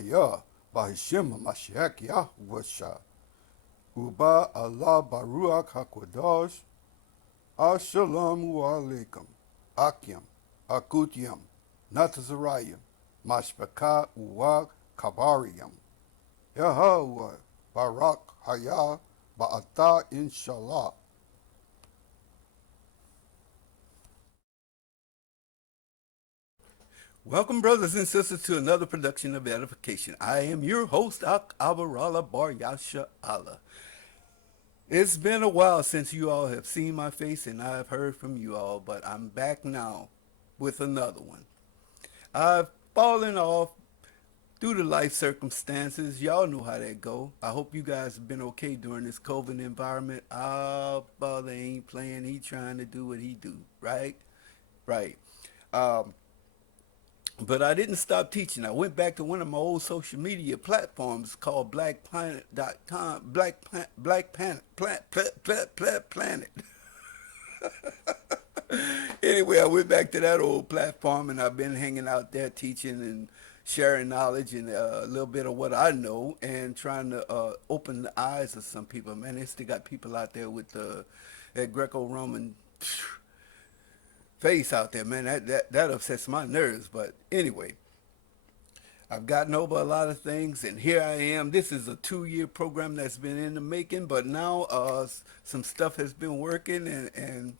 Haya Bahashim Mashiach YHWH Uba Allah Baruch HaKadosh Assalamu Alaikum Akyam Akutyam Natazarayim Mashbaka Uwa Kabariyam Yahweh Barak Haya Ba'ata Inshallah. Welcome, brothers and sisters, to another production of Edification. I am your host, Ahchwathy Bar Yasha Allah. It's been a while since you all have seen my face and I've heard from you all, but I'm back now with another one. I've fallen off due to life circumstances. Y'all know how that go. I hope you guys have been okay during this COVID environment. Our father ain't playing. He trying to do what he do, right? Right. Um, But I didn't stop teaching. I went back to one of my old social media platforms called blackplanet.com. Planet. Anyway, I went back to that old platform and I've been hanging out there teaching and sharing knowledge and a little bit of what I know and trying to open the eyes of some people. Man, they still got people out there with that Greco-Roman face out there, man. That upsets my nerves. But anyway, I've gotten over a lot of things, and here I am. This is a 2-year program that's been in the making, but now some stuff has been working, and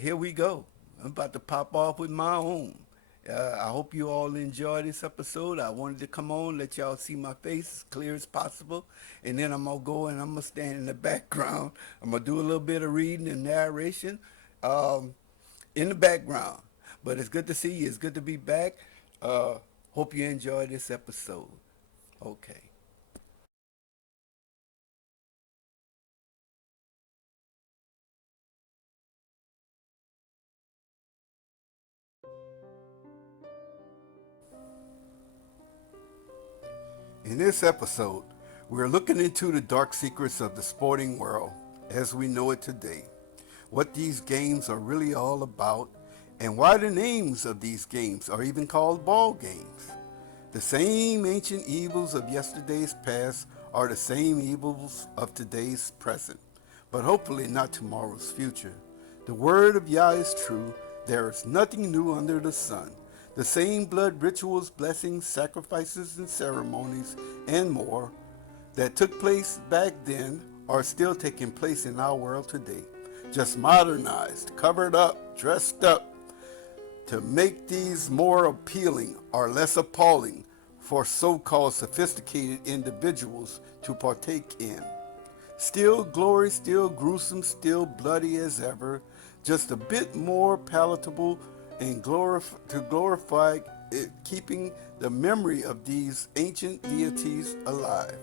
here we go. I'm about to pop off with my own. I hope you all enjoy this episode. I wanted to come on, let y'all see my face as clear as possible, and then I'm gonna go and I'm gonna stand in the background. I'm gonna do a little bit of reading and narration. In the background. But it's good to see you. It's good to be back. Hope you enjoy this episode. Okay. In this episode, we're looking into the dark secrets of the sporting world as we know it today, what these games are really all about, and why the names of these games are even called ball games. The same ancient evils of yesterday's past are the same evils of today's present, but hopefully not tomorrow's future. The word of Yah is true. There is nothing new under the sun. The same blood rituals, blessings, sacrifices, and ceremonies, and more that took place back then are still taking place in our world today. Just modernized, covered up, dressed up to make these more appealing or less appalling for so-called sophisticated individuals to partake in. Still glory, still gruesome, still bloody as ever, just a bit more palatable and to glorify it, keeping the memory of these ancient deities alive.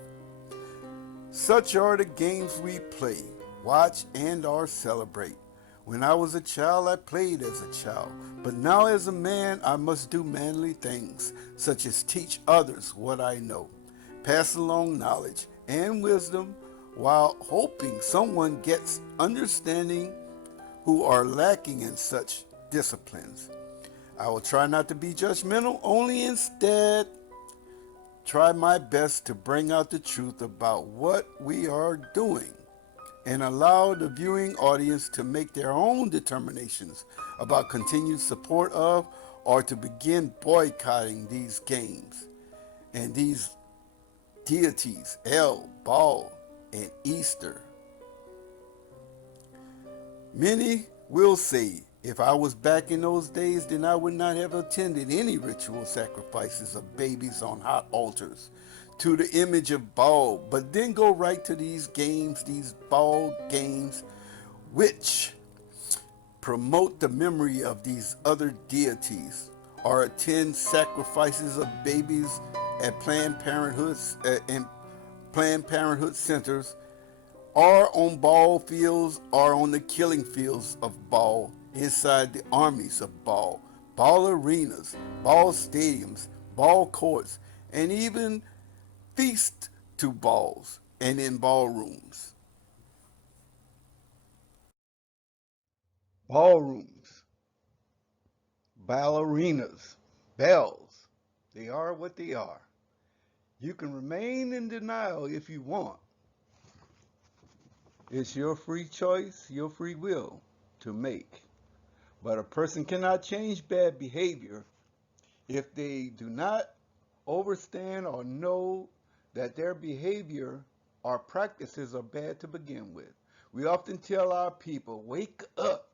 Such are the games we play, watch, and or celebrate. When I was a child, I played as a child, but now as a man, I must do manly things, such as teach others what I know, pass along knowledge and wisdom, while hoping someone gets understanding who are lacking in such disciplines. I will try not to be judgmental, only instead try my best to bring out the truth about what we are doing and allow the viewing audience to make their own determinations about continued support of or to begin boycotting these games and these deities, El, Baal, and Easter. Many will say, if I was back in those days, then I would not have attended any ritual sacrifices of babies on hot altars to the image of Baal, but then go right to these games, these Baal games, which promote the memory of these other deities, or attend sacrifices of babies at Planned Parenthood centers, or on ball fields, or on the killing fields of Baal, inside the armies of Baal, Baal arenas, Baal stadiums, Baal courts, and even feast to balls and in ballrooms. Ballrooms, ballerinas, bells, they are what they are. You can remain in denial if you want. It's your free choice, your free will to make. But a person cannot change bad behavior if they do not understand or know that their behavior or practices are bad to begin with. We often tell our people, wake up.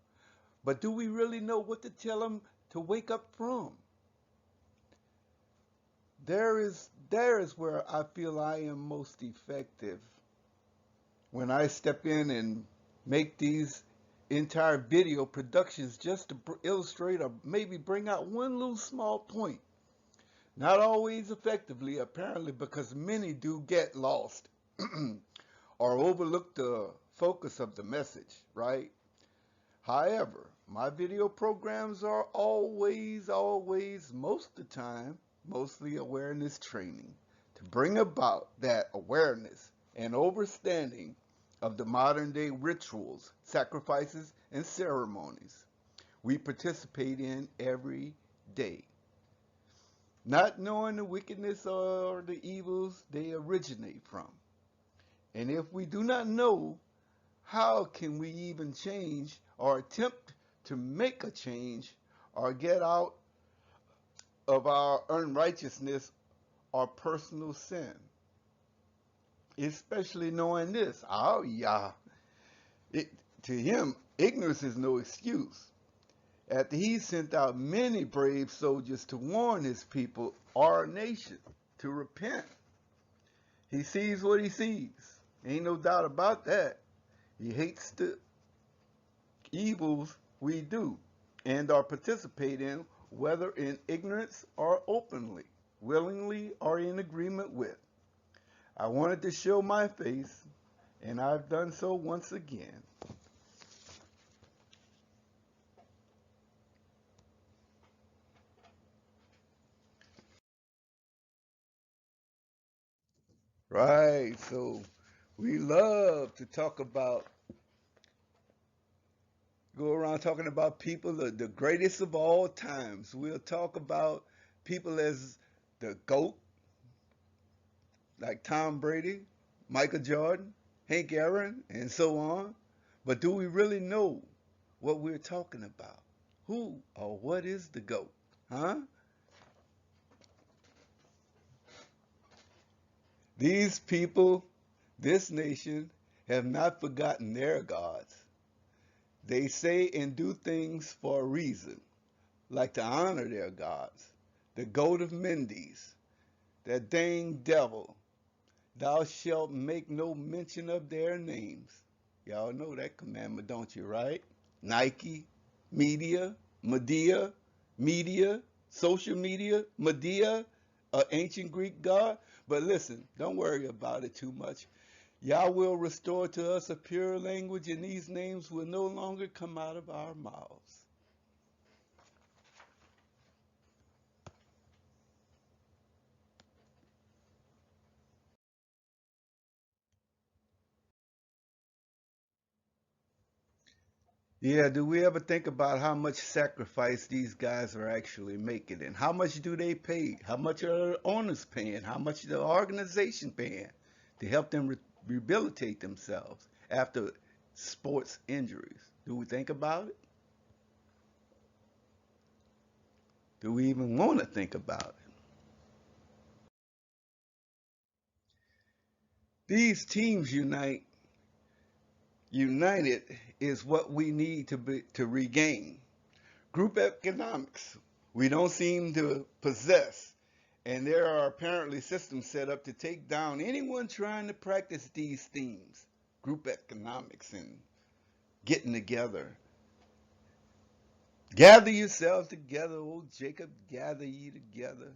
But do we really know what to tell them to wake up from? There is where I feel I am most effective when I step in and make these entire video productions just to illustrate or maybe bring out one little small point. Not always effectively, apparently, because many do get lost or overlook the focus of the message, right? However, my video programs are always, most of the time, mostly awareness training to bring about that awareness and understanding of the modern day rituals, sacrifices, and ceremonies we participate in every day. Not knowing the wickedness or the evils they originate from. And if we do not know, how can we even change or attempt to make a change or get out of our unrighteousness or personal sin? Especially knowing this. Oh, yeah. It, to him, ignorance is no excuse. After he sent out many brave soldiers to warn his people, our nation, to repent. He sees what he sees. Ain't no doubt about that. He hates the evils we do and are participate in, whether in ignorance or openly, willingly or in agreement with. I wanted to show my face, and I've done so once again. Right, so we love to talk about, go around talking about people, the greatest of all times. We'll talk about people as the GOAT, like Tom Brady, Michael Jordan, Hank Aaron, and so on. But do we really know what we're talking about? Who or what is the GOAT? Huh? These people, this nation, have not forgotten their gods. They say and do things for a reason, like to honor their gods. The goat of Mendes, that dang devil, thou shalt make no mention of their names. Y'all know that commandment, don't you, right? Nike, media, social media, Medea, an ancient Greek god. But listen, don't worry about it too much. Yah will restore to us a pure language, and these names will no longer come out of our mouths. Yeah, do we ever think about how much sacrifice these guys are actually making, and how much do they pay? How much are the owners paying? How much is the organization paying to help them rehabilitate themselves after sports injuries? Do we think about it? Do we even want to think about it? These teams united is what we need to regain. Group economics, we don't seem to possess, and there are apparently systems set up to take down anyone trying to practice these themes. Group economics and getting together. Gather yourselves together, O Jacob, gather ye together.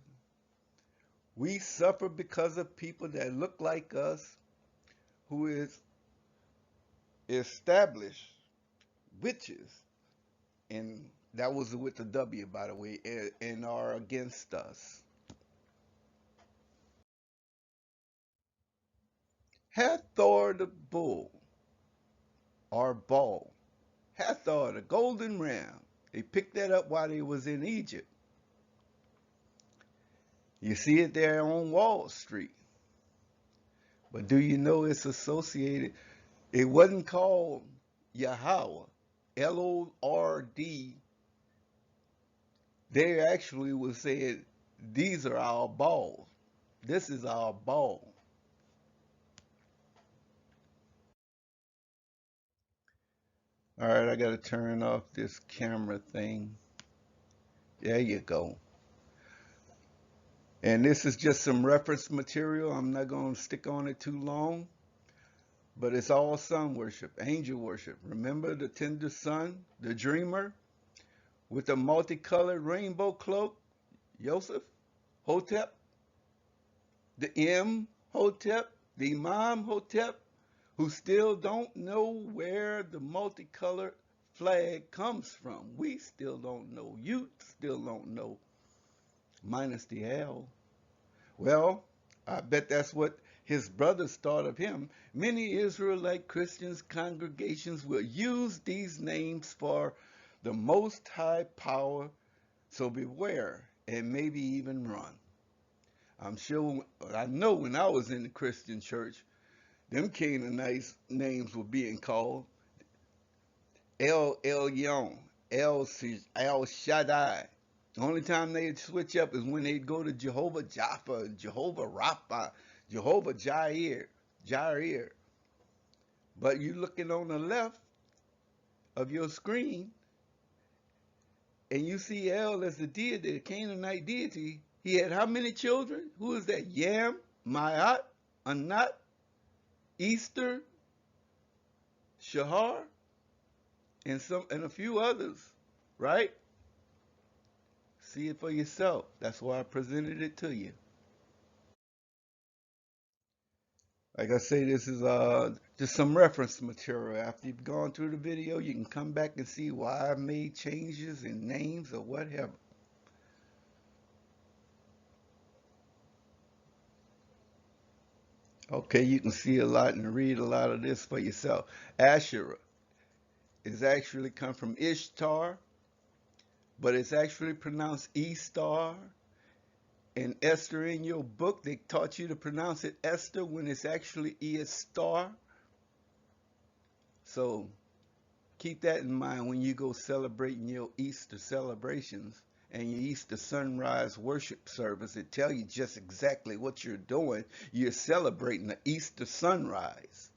We suffer because of people that look like us, who is established witches, and that was with the W, by the way, and are against us. Hathor the bull, or ball. Hathor, the golden ram. They picked that up while they was in Egypt. You see it there on Wall Street. But do you know it's associated? It wasn't called Yahweh, Lord. They actually was saying, these are our balls. This is our ball. All right, I got to turn off this camera thing. There you go. And this is just some reference material. I'm not going to stick on it too long, but it's all sun worship, angel worship. Remember the tender sun, the dreamer with the multicolored rainbow cloak, Joseph, Hotep, the Hotep, the Imam Hotep, who still don't know where the multicolored flag comes from. We still don't know. You still don't know, minus the L. Well, I bet that's what his brothers thought of him. Many Israelite Christians congregations will use these names for the Most High power, so beware and maybe even run. I know when I was in the Christian church, them Canaanite names were being called El Elyon, El Shaddai. The only time they'd switch up is when they'd go to Jehovah Jaffa, Jehovah Rapha, Jehovah Jair. But you looking on the left of your screen and you see El as the deity, the Canaanite deity. He had how many children? Who is that? Yam, Ma'at, Anat, Easter, Shahar, and a few others, right? See it for yourself. That's why I presented it to you. Like I say, this is just some reference material. After you've gone through the video, you can come back and see why I made changes in names or whatever. Okay, you can see a lot and read a lot of this for yourself. Asherah is actually come from Ishtar, but it's actually pronounced Estar. And Esther, in your book, they taught you to pronounce it Esther when it's actually Estar. So keep that in mind when you go celebrating your Easter celebrations and your Easter sunrise worship service. It tell you just exactly what you're doing. You're celebrating the Easter sunrise,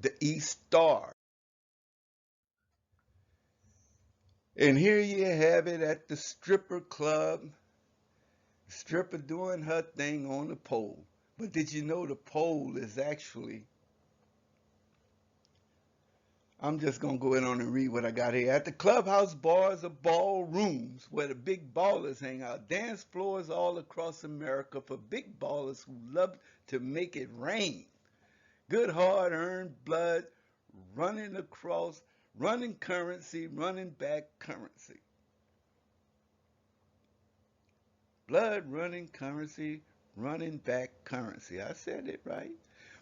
the Easter. And here you have it at the stripper club, stripper doing her thing on the pole. But did you know the pole is actually, I'm just going to go in on and read what I got here. At the clubhouse, bars, or ballrooms where the big ballers hang out, dance floors all across America for big ballers who love to make it rain. Good hard-earned blood running across, running currency, running back currency. Blood running currency, running back currency. I said it right.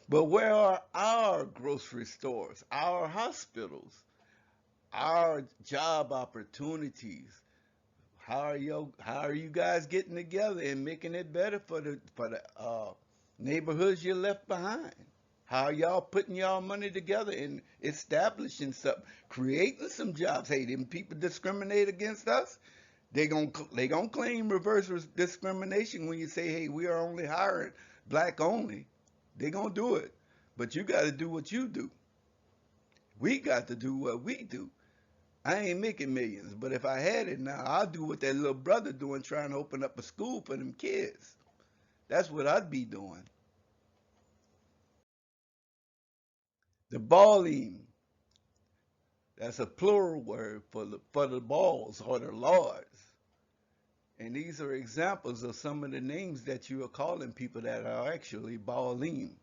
But where are our grocery stores, our hospitals, our job opportunities? How are you guys getting together and making it better for the neighborhoods you left behind? How are y'all putting y'all money together and establishing something, creating some jobs? Hey, them people discriminate against us. They gonna claim reverse discrimination when you say, hey, we are only hiring black only. They gonna do it, but you got to do what you do. We got to do what we do. I ain't making millions, but if I had it now, I'll do what that little brother doing, trying to open up a school for them kids. That's what I'd be doing. The balling, that's a plural word for the balls or the lords. And these are examples of some of the names that you are calling people that are actually balling.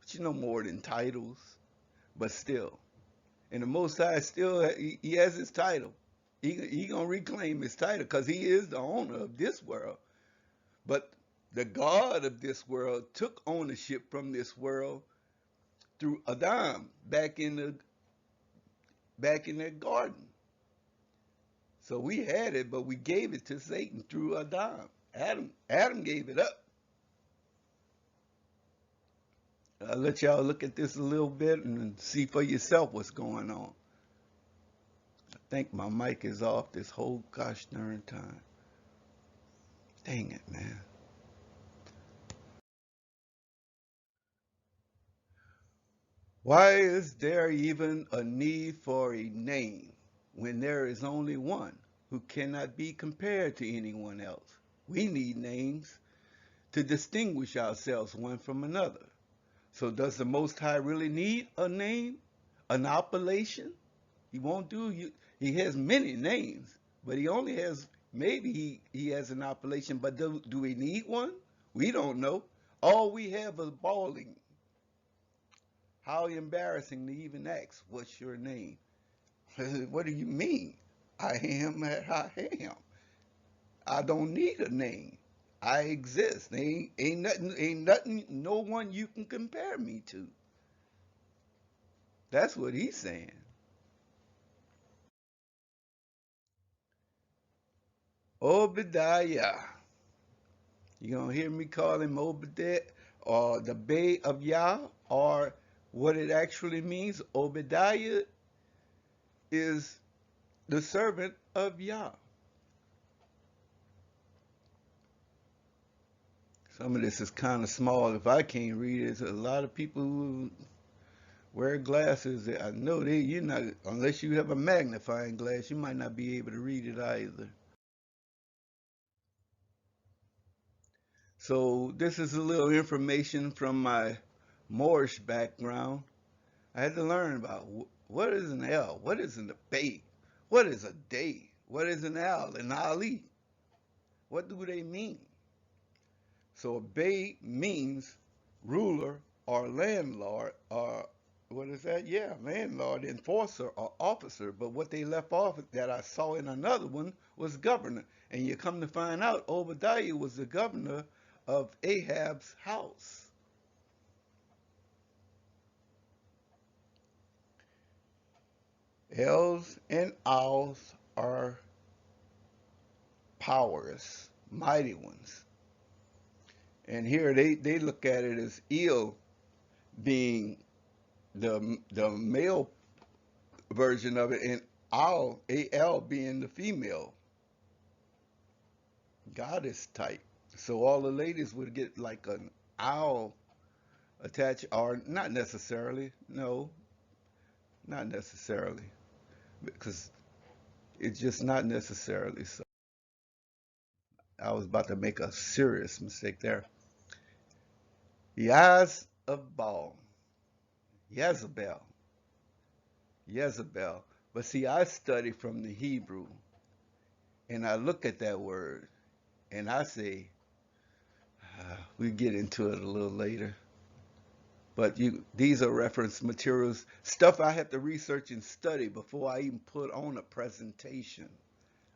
But you know more than titles, but still. And the Most High still, he has his title. He gonna reclaim his title because he is the owner of this world. But the God of this world took ownership from this world through Adam back in the garden. So we had it, but we gave it to Satan through Adam. Adam gave it up. I'll let y'all look at this a little bit and see for yourself what's going on. I think my mic is off this whole gosh darn time. Dang it, man. Why is there even a need for a name when there is only one who cannot be compared to anyone else? We need names to distinguish ourselves one from another. So does the Most High really need a name? An appellation? He won't do you. He has many names, but he only has, maybe he has an appellation, but do we need one? We don't know. All we have is bawling. How embarrassing to even ask, what's your name? What do you mean? I am that I am. I don't need a name. I exist. Ain't nothing, no one you can compare me to. That's what he's saying. Obadiah. You're going to hear me call him Obadiah or the Bay of Yah, or what it actually means. Obadiah is the servant of Yah. Some of this is kind of small. If I can't read it, there's a lot of people who wear glasses. I know you're not, unless you have a magnifying glass, you might not be able to read it either. So this is a little information from my Moorish background. I had to learn about what is an L, what is an Bay, what is a day, what is an Al, an Ali, what do they mean? So a Bay means ruler or landlord or what is that? Yeah, landlord, enforcer, or officer. But what they left off that I saw in another one was governor. And you come to find out Obadiah was the governor of Ahab's house. Elves and owls are powers, mighty ones. And here they look at it as ill being the male version of it, and owl, al being the female goddess type. So all the ladies would get like an owl attached, or not necessarily. No, not necessarily, because it's just not necessarily so. I was about to make a serious mistake there. The eyes of Baal, Jezebel, Jezebel. But see, I study from the Hebrew, and I look at that word, and I say, we get into it a little later. But these are reference materials, stuff I have to research and study before I even put on a presentation.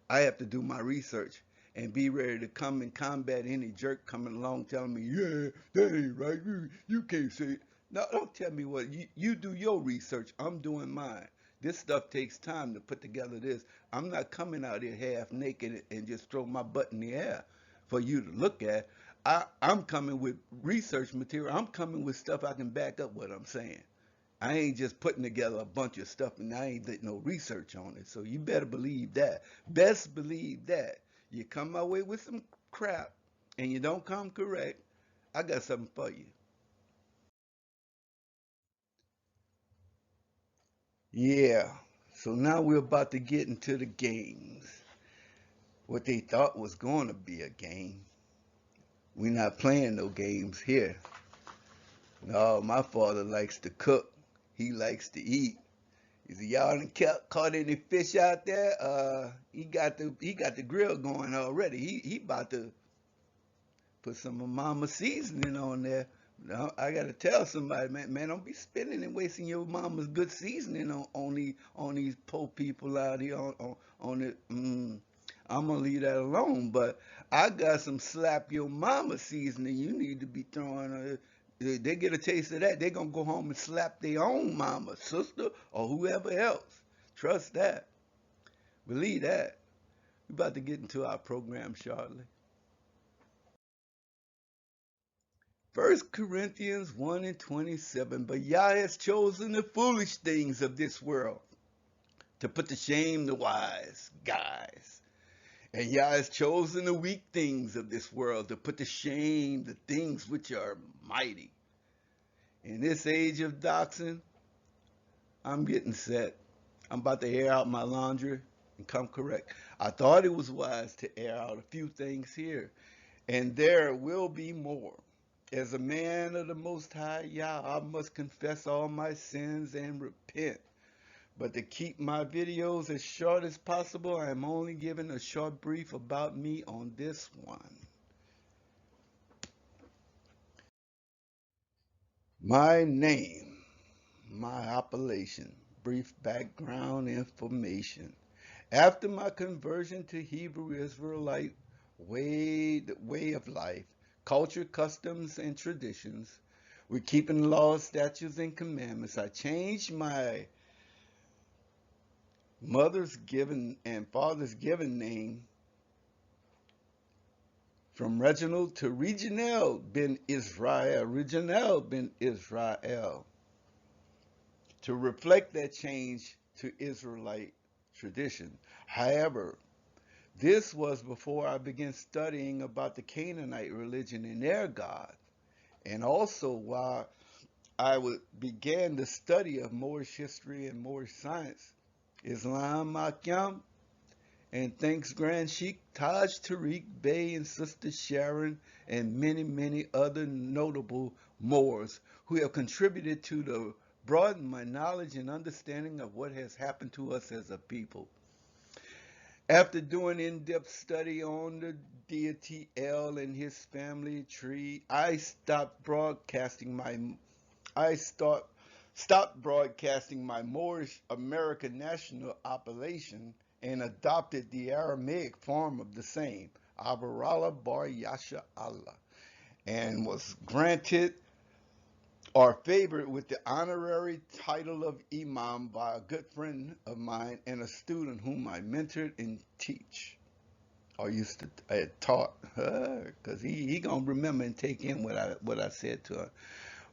I have to do my research and be ready to come and combat any jerk coming along telling me, yeah, that ain't right. You can't say it. No, don't tell me what. You do your research. I'm doing mine. This stuff takes time to put together this. I'm not coming out here half naked and just throw my butt in the air for you to look at. I'm coming with research material. I'm coming with stuff I can back up what I'm saying. I ain't just putting together a bunch of stuff and I ain't did no research on it. So you better believe that. Best believe that. You come my way with some crap and you don't come correct, I got something for you. Yeah. So now we're about to get into the games. What they thought was going to be a game. We're not playing no games here. No, my father likes to cook. He likes to eat. He said, y'all done caught any fish out there? He got the grill going already. He about to put some of mama's seasoning on there. Now, I gotta tell somebody, man, don't be spending and wasting your mama's good seasoning on these poor people out here on it. I'm gonna leave that alone. But I got some slap your mama seasoning. You need to be throwing. They get a taste of that, they gonna go home and slap their own mama, sister, or whoever else. Trust that. Believe that. We about to get into our program shortly. 1 Corinthians 1 and 27, but Yah has chosen the foolish things of this world to put to shame the wise guys. And Yah has chosen the weak things of this world to put to shame the things which are mighty. In this age of doxing, I'm getting set. I'm about to air out my laundry and come correct. I thought it was wise to air out a few things here, and there will be more. As a man of the Most High Yah, I must confess all my sins and repent. But to keep my videos as short as possible, I am only giving a short brief about me on this one. My name, my appellation, brief background information. After my conversion to Hebrew Israelite the way of life, culture, customs, and traditions, with keeping laws, statutes, and commandments, I changed my mother's given and father's given name from Reginald to Reginald ben Israel, to reflect that change to Israelite tradition. However, this was before I began studying about the Canaanite religion and their God, and also while I began the study of Moorish history and Moorish science. Islam Makyam, and thanks Grand Sheikh Taj Tariq Bey and Sister Sharon and many, many other notable Moors who have contributed to the broaden my knowledge and understanding of what has happened to us as a people. After doing in-depth study on the deity El and his family tree, I stopped broadcasting my Moorish American national appellation and adopted the Aramaic form of the same, Abarallah Bar Yasha Allah, and was granted or favored with the honorary title of Imam by a good friend of mine and a student whom I mentored and teach. I had taught, because he gonna remember and take in what I said to him.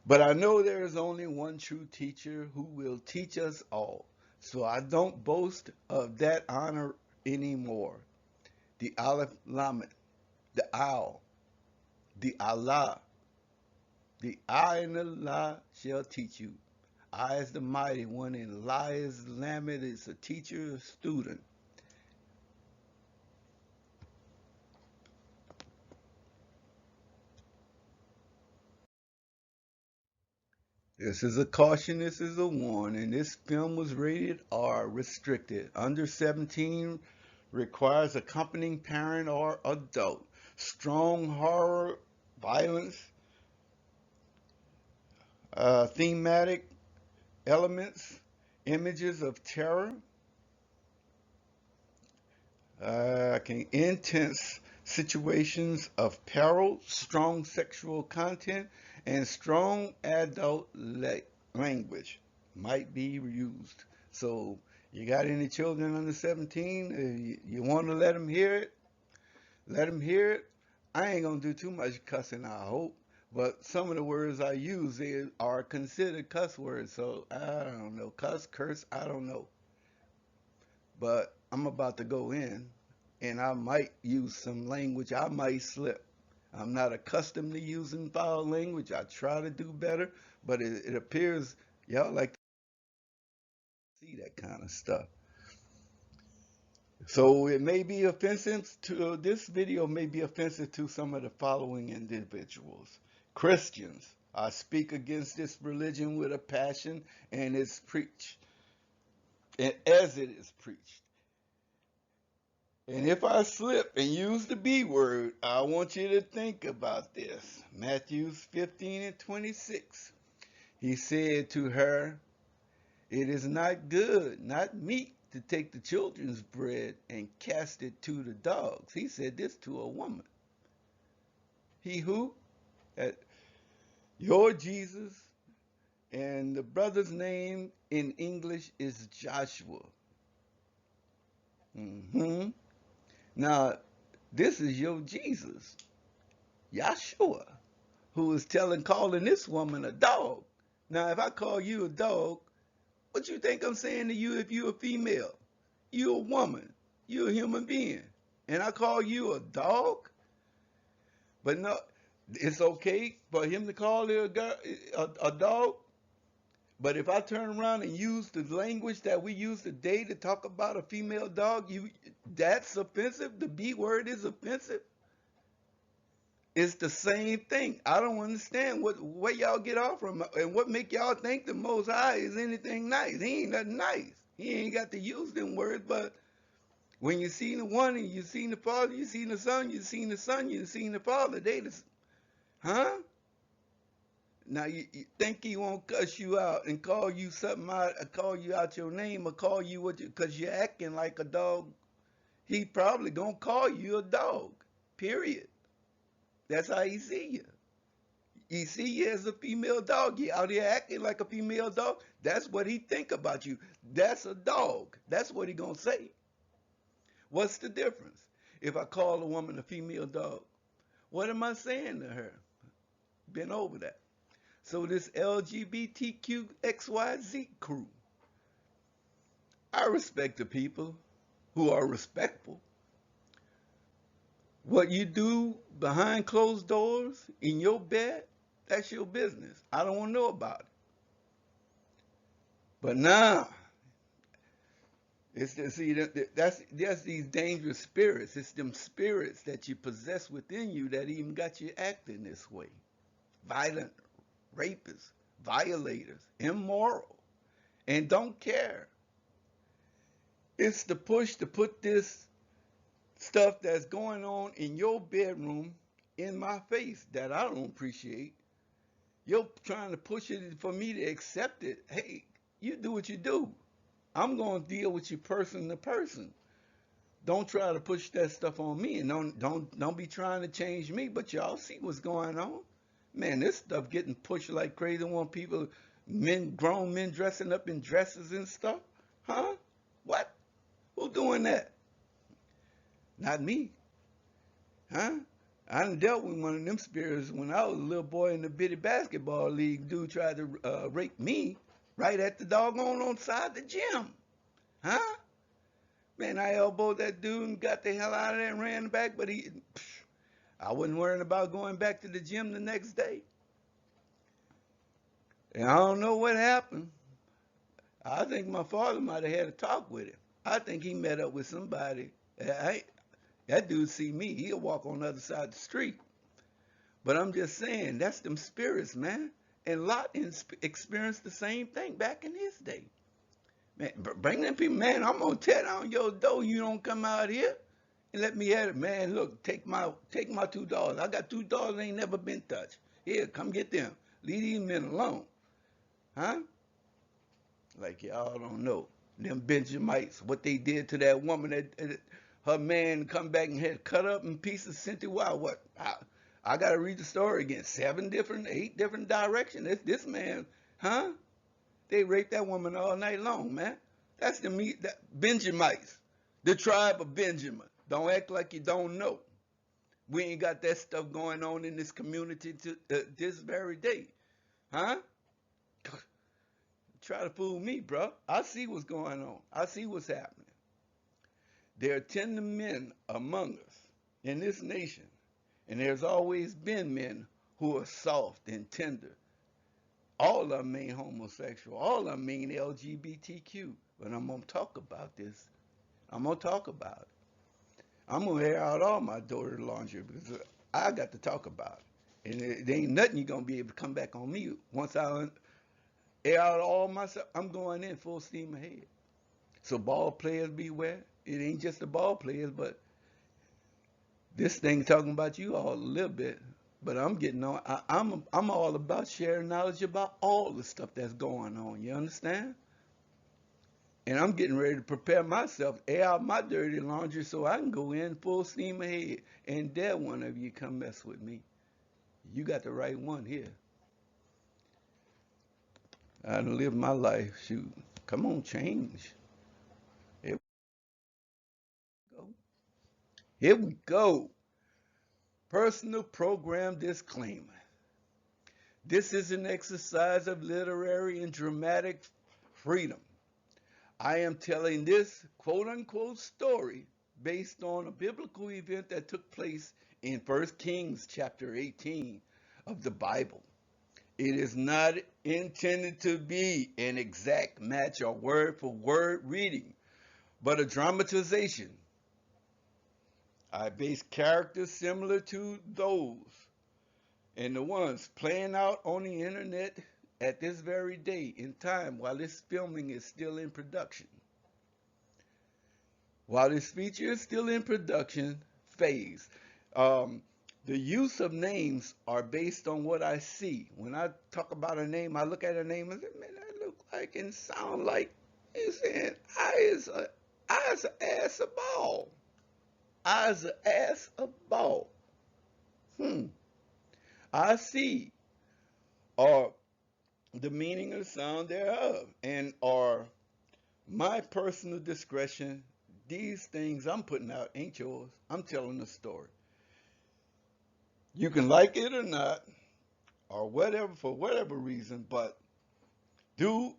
But I know there is only one true teacher who will teach us all, so I don't boast of that honor anymore. The Aleph Lamed, the Owl, the Allah, the I and Allah shall teach you. I is the mighty one, and La is Lamed is a teacher, a student. This is a caution, this is a warning. This film was rated R, restricted. Under 17 requires accompanying parent or adult. Strong horror, violence, thematic elements, images of terror, intense situations of peril, strong sexual content, and strong adult language might be used. So you got any children under 17, you want to let them hear it, let them hear it. I ain't going to do too much cussing, I hope. But some of the words I use are considered cuss words. So I don't know. Cuss, curse, I don't know. But I'm about to go in and I might use some language. I might slip. I'm not accustomed to using foul language. I try to do better, but it appears y'all like to see that kind of stuff. So it may be offensive to this video may be offensive to some of the following individuals. Christians. I speak against this religion with a passion and it's preached. And as it is preached. And if I slip and use the B word, I want you to think about this. Matthew 15 and 26. He said to her, it is not good, not meet to take the children's bread and cast it to the dogs. He said this to a woman. He who? Your Jesus, and the brother's name in English is Joshua. Now, this is your Jesus, Yahshua, who was calling this woman a dog. Now, if I call you a dog, what you think I'm saying to you if you're a female? You a woman. You a human being. And I call you a dog? But no, it's okay for him to call you a dog. But if I turn around and use the language that we use today to talk about a female dog, that's offensive. The B word is offensive. It's the same thing. I don't understand where y'all get off from and what make y'all think the Most High is anything nice. He ain't nothing nice. He ain't got to use them words, but when you seen the one and you seen the father, you seen the son, you seen the son, you seen the father, huh? Now you think he won't cuss you out and call you something out, call you out your name, or call you because you're acting like a dog. He probably gonna call you a dog. Period. That's how he see you. He see you as a female dog. You out here acting like a female dog. That's what he think about you. That's a dog. That's what he gonna say. What's the difference? If I call a woman a female dog, what am I saying to her? Been over that. So this LGBTQXYZ crew, I respect the people who are respectful. What you do behind closed doors in your bed, that's your business. I don't want to know about it. But now, that's these dangerous spirits. It's them spirits that you possess within you that even got you acting this way. Violent, rapists, violators, immoral, and don't care. It's the push to put this stuff that's going on in your bedroom in my face that I don't appreciate. You're trying to push it for me to accept it. Hey, you do what you do. I'm going to deal with you person to person. Don't try to push that stuff on me, and don't be trying to change me. But y'all see what's going on, man. This stuff getting pushed like crazy. Want people, grown men dressing up in dresses and stuff, huh? What? Who doing that? Not me, huh? I done dealt with one of them spirits when I was a little boy in the bitty basketball league. Dude tried to rape me right at the doggone on side the gym, huh? Man, I elbowed that dude and got the hell out of there and ran back, but I wasn't worrying about going back to the gym the next day. And I don't know what happened. I think my father might have had a talk with him. I think he met up with somebody. That dude see me, he'll walk on the other side of the street. But I'm just saying, that's them spirits, man. And Lot experienced the same thing back in his day. Man, bring them people, man, I'm going to tear down your door. You don't come out here and let me have it. Man, look, take my $2. I got $2 ain't never been touched. Here, come get them. Leave these men alone. Huh? Like y'all don't know. Them Benjamites, what they did to that woman, that her man come back and had cut up in pieces, sent it wild. What? I got to read the story again. 8 different directions. This man, huh? They raped that woman all night long, man. That's that Benjamites, the tribe of Benjamin. Don't act like you don't know. We ain't got that stuff going on in this community to this very day, huh? Try to fool me, bro. I see what's going on. I see what's happening. There are tender men among us in this nation, and there's always been men who are soft and tender. All of them ain't homosexual. All of them ain't LGBTQ. But I'm going to talk about this. I'm going to talk about it. I'm going to air out all my dirty laundry because I got to talk about it. And there ain't nothing you're going to be able to come back on me. Once I air out all myself, I'm going in full steam ahead. So ball players beware. It ain't just the ball players, but this thing talking about you all a little bit. But I'm getting on. I'm all about sharing knowledge about all the stuff that's going on. You understand? And I'm getting ready to prepare myself, air out my dirty laundry so I can go in full steam ahead. And dare one of you come mess with me. You got the right one here. I done lived my life. Shoot. Come on, change. Here we go. Here we go. Personal program disclaimer. This is an exercise of literary and dramatic freedom. I am telling this quote unquote story based on a biblical event that took place in 1 Kings chapter 18 of the Bible. It is not intended to be an exact match or word for word reading, but a dramatization. I base characters similar to those and the ones playing out on the internet at this very day in time while this filming is still in production. While this feature is still in production phase, um, the use of names are based on what I see. When I talk about a name, I look at a name and say, man, that look like and sound like. He's saying, I is a ass a ball. I is a ass a ball. Hmm. I see, or the meaning of the sound thereof, and or my personal discretion. These things I'm putting out ain't yours. I'm telling a story. You can like it or not, or whatever, for whatever reason, but do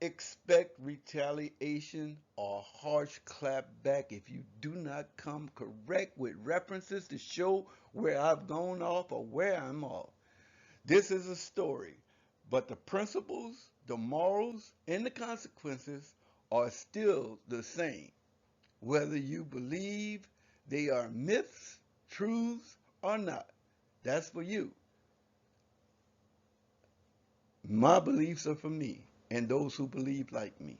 expect retaliation or harsh clapback if you do not come correct with references to show where I've gone off or where I'm off. This is a story, but the principles, the morals, and the consequences are still the same, whether you believe they are myths, truths, or not. That's for you. My beliefs are for me and those who believe like me.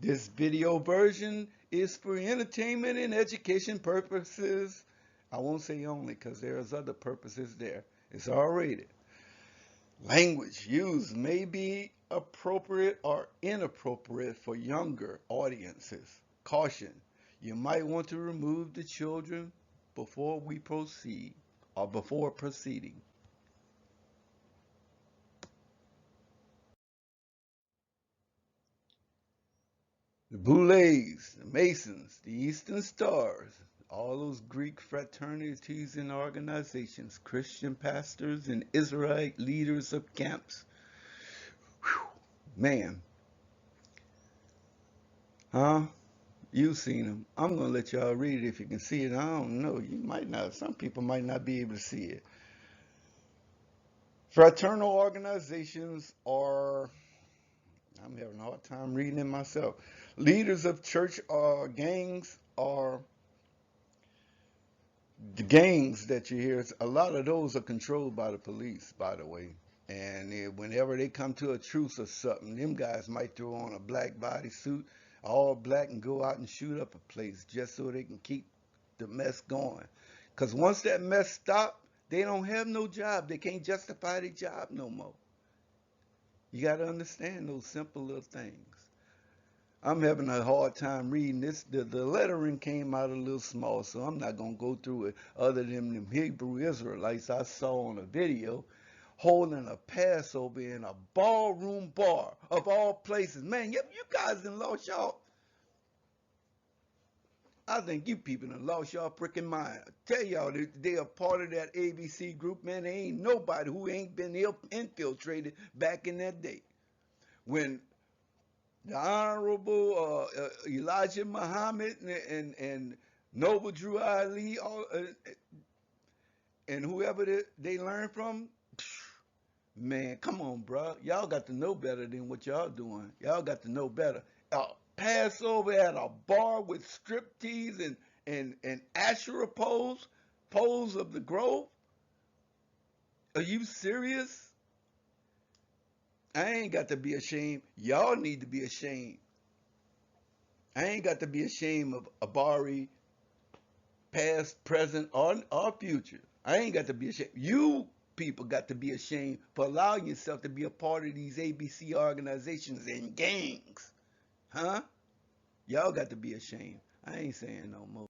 This video version is for entertainment and education purposes. I won't say only because there's other purposes there. It's R-rated. Language used may be appropriate or inappropriate for younger audiences. Caution, you might want to remove the children before we proceed or before proceeding. The Boulets, the Masons, the Eastern Stars, all those Greek fraternities and organizations, Christian pastors and Israelite leaders of camps. Whew, man, huh? You've seen them. I'm gonna let y'all read it if you can see it. I don't know. You might not. Some people might not be able to see it. Fraternal organizations are. I'm having a hard time reading it myself. Leaders of church gangs are the gangs that you hear. A lot of those are controlled by the police, by the way. And whenever they come to a truce or something, them guys might throw on a black bodysuit, all black, and go out and shoot up a place just so they can keep the mess going. Because once that mess stops, they don't have no job. They can't justify their job no more. You got to understand those simple little things. I'm having a hard time reading this. The lettering came out a little small, so I'm not going to go through it other than them Hebrew Israelites I saw on a video holding a Passover in a ballroom bar of all places. Man, you guys done lost y'all. I think you people done lost y'all freaking mind. I tell y'all, they are part of that ABC group, man. There ain't nobody who ain't been infiltrated back in that day. When the Honorable Elijah Muhammad and Noble Drew Ali and whoever they learned from, man, come on, bro. Y'all got to know better than what y'all doing. Y'all got to know better. Passover at a bar with striptease and Asherah poles of the grove. Are you serious? I ain't got to be ashamed. Y'all need to be ashamed. I ain't got to be ashamed of Abari, past, present, or future. I ain't got to be ashamed. You people got to be ashamed for allowing yourself to be a part of these ABC organizations and gangs. Huh? Y'all got to be ashamed. I ain't saying no more.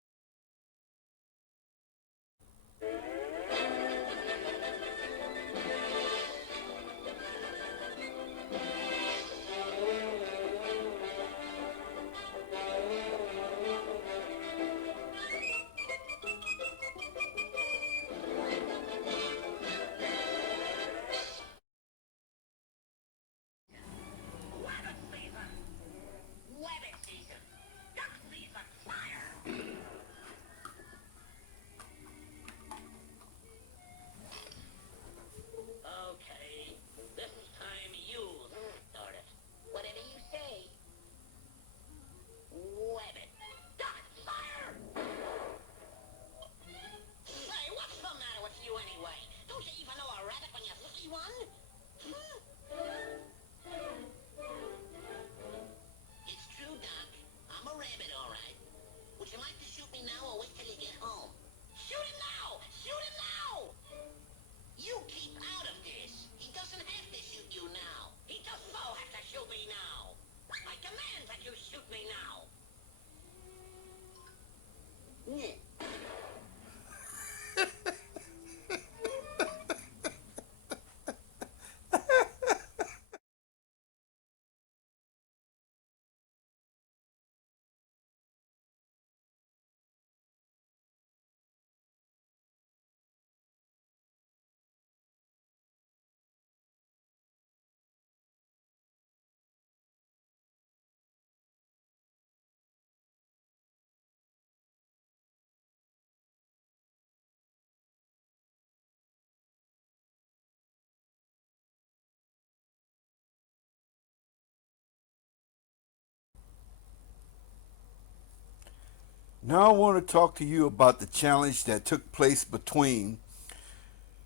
Now I want to talk to you about the challenge that took place between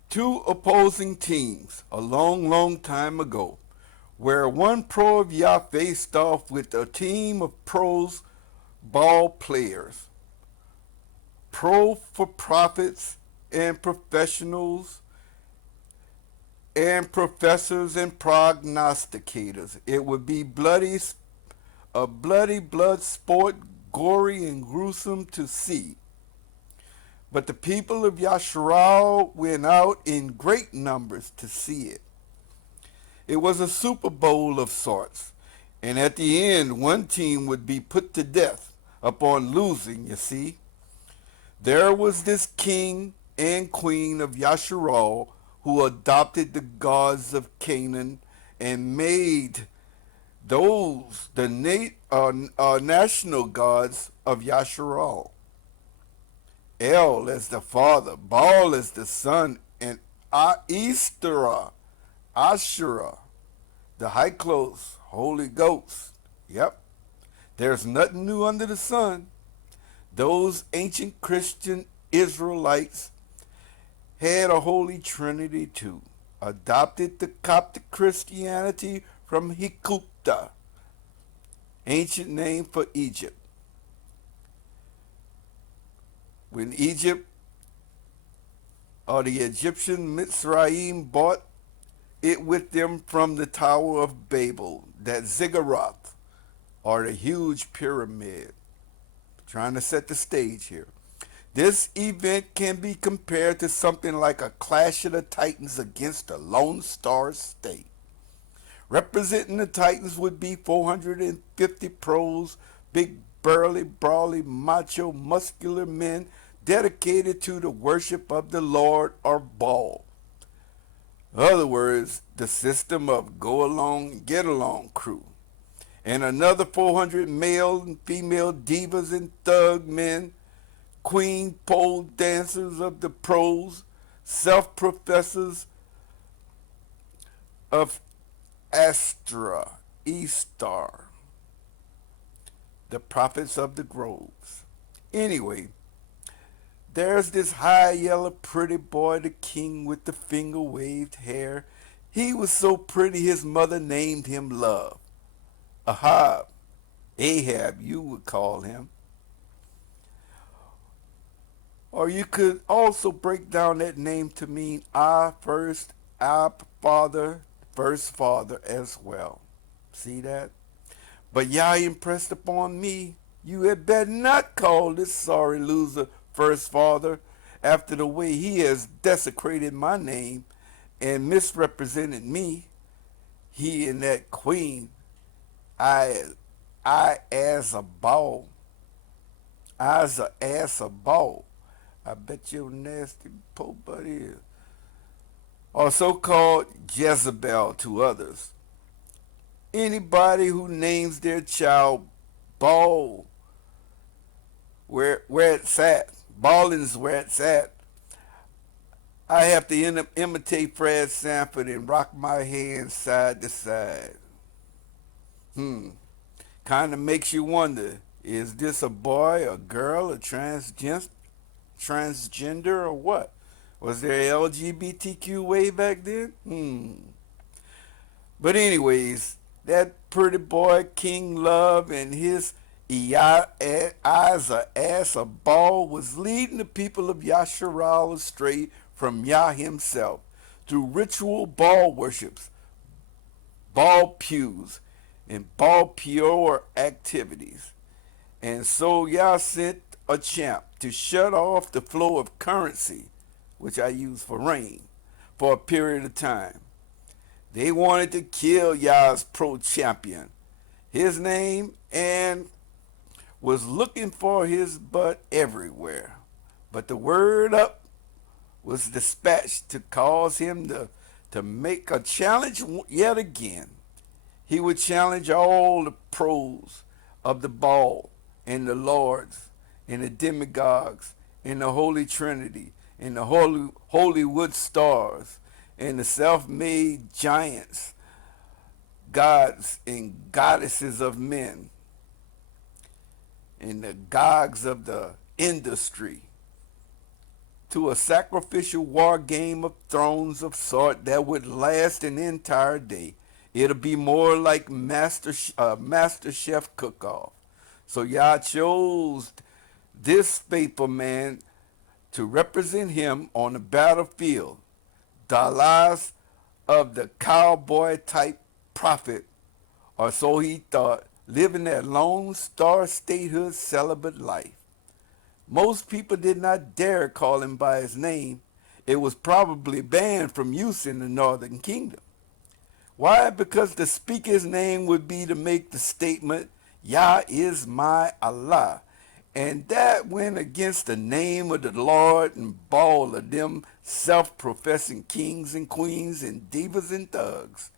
two opposing teams a long, long time ago, where one pro of Yah faced off with a team of pros ball players, pro for profits and professionals and professors and prognosticators. It would be a bloody blood sport, gory and gruesome to see. But the people of Yasharal went out in great numbers to see it. It was a Super Bowl of sorts, and at the end, one team would be put to death upon losing, you see. There was this king and queen of Yasharal who adopted the gods of Canaan and made those the national gods of Yasharal. El as the father, Baal as the son, and Easterah, Asherah, the high clothes, Holy Ghost. Yep, there's nothing new under the sun. Those ancient Christian Israelites had a Holy Trinity too, adopted the Coptic Christianity from Hikupta, ancient name for Egypt. When Egypt or the Egyptian Mitzrayim bought it with them from the Tower of Babel, that ziggurat, or the huge pyramid. Trying to set the stage here. This event can be compared to something like a clash of the Titans against the Lone Star State. Representing the Titans would be 450 pros, big, burly, brawly, macho, muscular men dedicated to the worship of the Lord or Baal. In other words, the system of go along, get along crew. And another 400 male and female divas and thug men, queen pole dancers of the pros, self-professors of Astra, Estar, the prophets of the groves. Anyway, there's this high yellow pretty boy, the king with the finger waved hair. He was so pretty his mother named him Love. Ahab, you would call him. Or you could also break down that name to mean I first, father, first father as well. See that? But Yah impressed upon me, you had better not call this sorry loser first father after the way he has desecrated my name and misrepresented me. He and that queen, I as a ball. I's a ass a ball. I bet your nasty po butt is. Or so-called Jezebel to others. Anybody who names their child Ball, where it's at, balling's where it's at, I have to imitate Fred Sanford and rock my hands side to side. Kind of makes you wonder, is this a boy, a girl, a transgender, or what? Was there an LGBTQ way back then? But anyways, that pretty boy, King Love, and his eyes a ass a ball was leading the people of Yasharal astray from Yah himself through ritual ball worships, ball pews, and ball pure activities. And so Yah sent a champ to shut off the flow of currency, which I use for rain, for a period of time. They wanted to kill Yah's pro champion, his name, and was looking for his butt everywhere. But the word up was dispatched to cause him to make a challenge yet again. He would challenge all the pros of the ball and the lords and the demagogues and the Holy Trinity and the Hollywood stars and the self-made giants, gods and goddesses of men. and the gods of the industry to a sacrificial war game of thrones of sort that would last an entire day. It'll be more like Master Chef cook-off. So Yah chose this faithful man to represent him on the battlefield, the lives of the cowboy type prophet, or so he thought, living that Lone Star statehood celibate life. Most people did not dare call him by his name. It was probably banned from use in the Northern Kingdom. Why? Because to speak his name would be to make the statement, Yah is my Allah. And that went against the name of the Lord and all of them self-professing kings and queens and divas and thugs.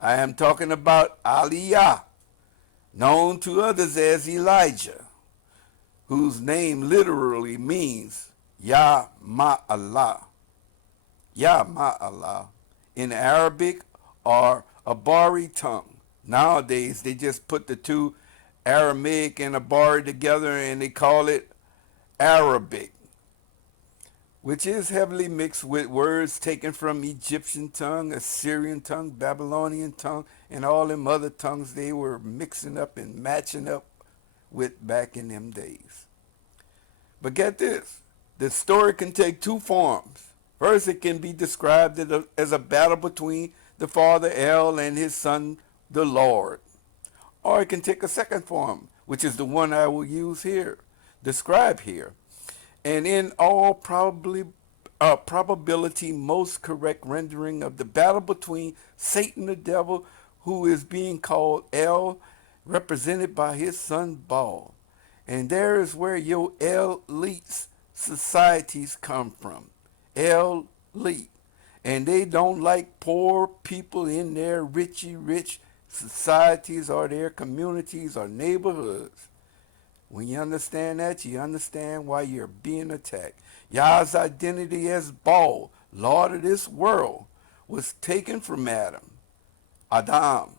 I am talking about Aliyah, known to others as Elijah, whose name literally means Yah Ma'Allah. Yah Ma'Allah in Arabic or Abari tongue. Nowadays they just put the two Aramaic and Abari together and they call it Arabic, which is heavily mixed with words taken from Egyptian tongue, Assyrian tongue, Babylonian tongue, and all them other tongues they were mixing up and matching up with back in them days. But get this, the story can take two forms. First, it can be described as a battle between the father El and his son, the Lord. Or it can take a second form, which is the one I will use here, describe here. And in all probability, most correct rendering of the battle between Satan the devil, who is being called El, represented by his son Baal. And there is where your elite societies come from. Elite. And they don't like poor people in their rich societies or their communities or neighborhoods. When you understand that, you understand why you're being attacked. Yah's identity as Baal, Lord of this world, was taken from Adam. Adam,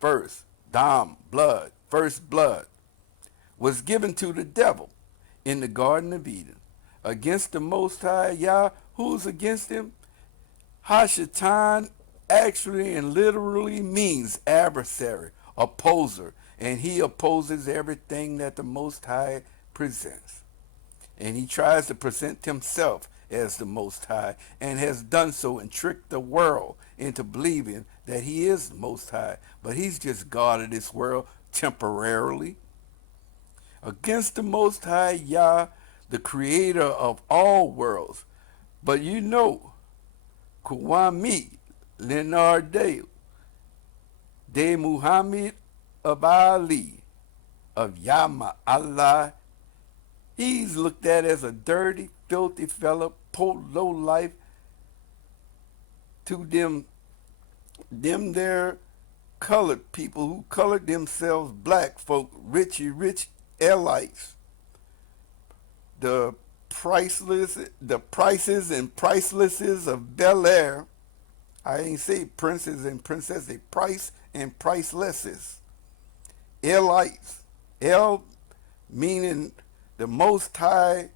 first, Dam, blood, first blood, was given to the devil in the Garden of Eden. Against the Most High Yah, who's against him? Hashatan actually and literally means adversary, opposer, and he opposes everything that the Most High presents. And he tries to present himself as the Most High and has done so and tricked the world into believing that he is the Most High, but he's just God of this world temporarily. Against the Most High Yah, the creator of all worlds. But you know, Kuwami Lenardeu, de Muhammad of Ali, of Yama Allah, he's looked at as a dirty, filthy fella, poor low life to them there colored people who colored themselves black folk, rich Israelites. The prices and pricelesses of Bel Air. I ain't say princes and princesses, they price and pricelesses. Elites. El meaning the Most High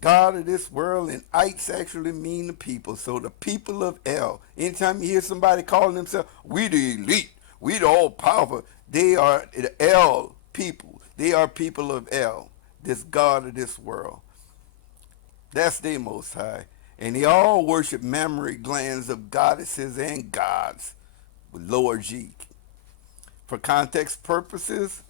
God of this world, and ites actually mean the people. So the people of El. Anytime you hear somebody calling themselves, we the elite, we the all powerful, they are the El people. They are people of El, this God of this world. That's their Most High. And they all worship mammary glands of goddesses and gods with lower G. For context purposes,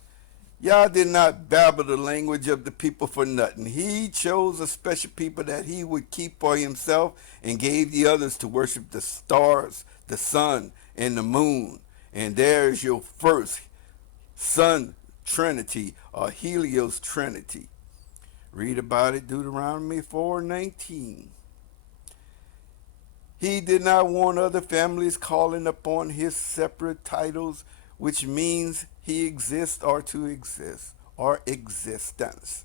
Yah did not babble the language of the people for nothing. He chose a special people that he would keep for himself and gave the others to worship the stars, the sun, and the moon. And there's your first sun trinity or Helios trinity. Read about it, Deuteronomy 4:19. He did not want other families calling upon his separate titles, which means he exists or to exist or existence.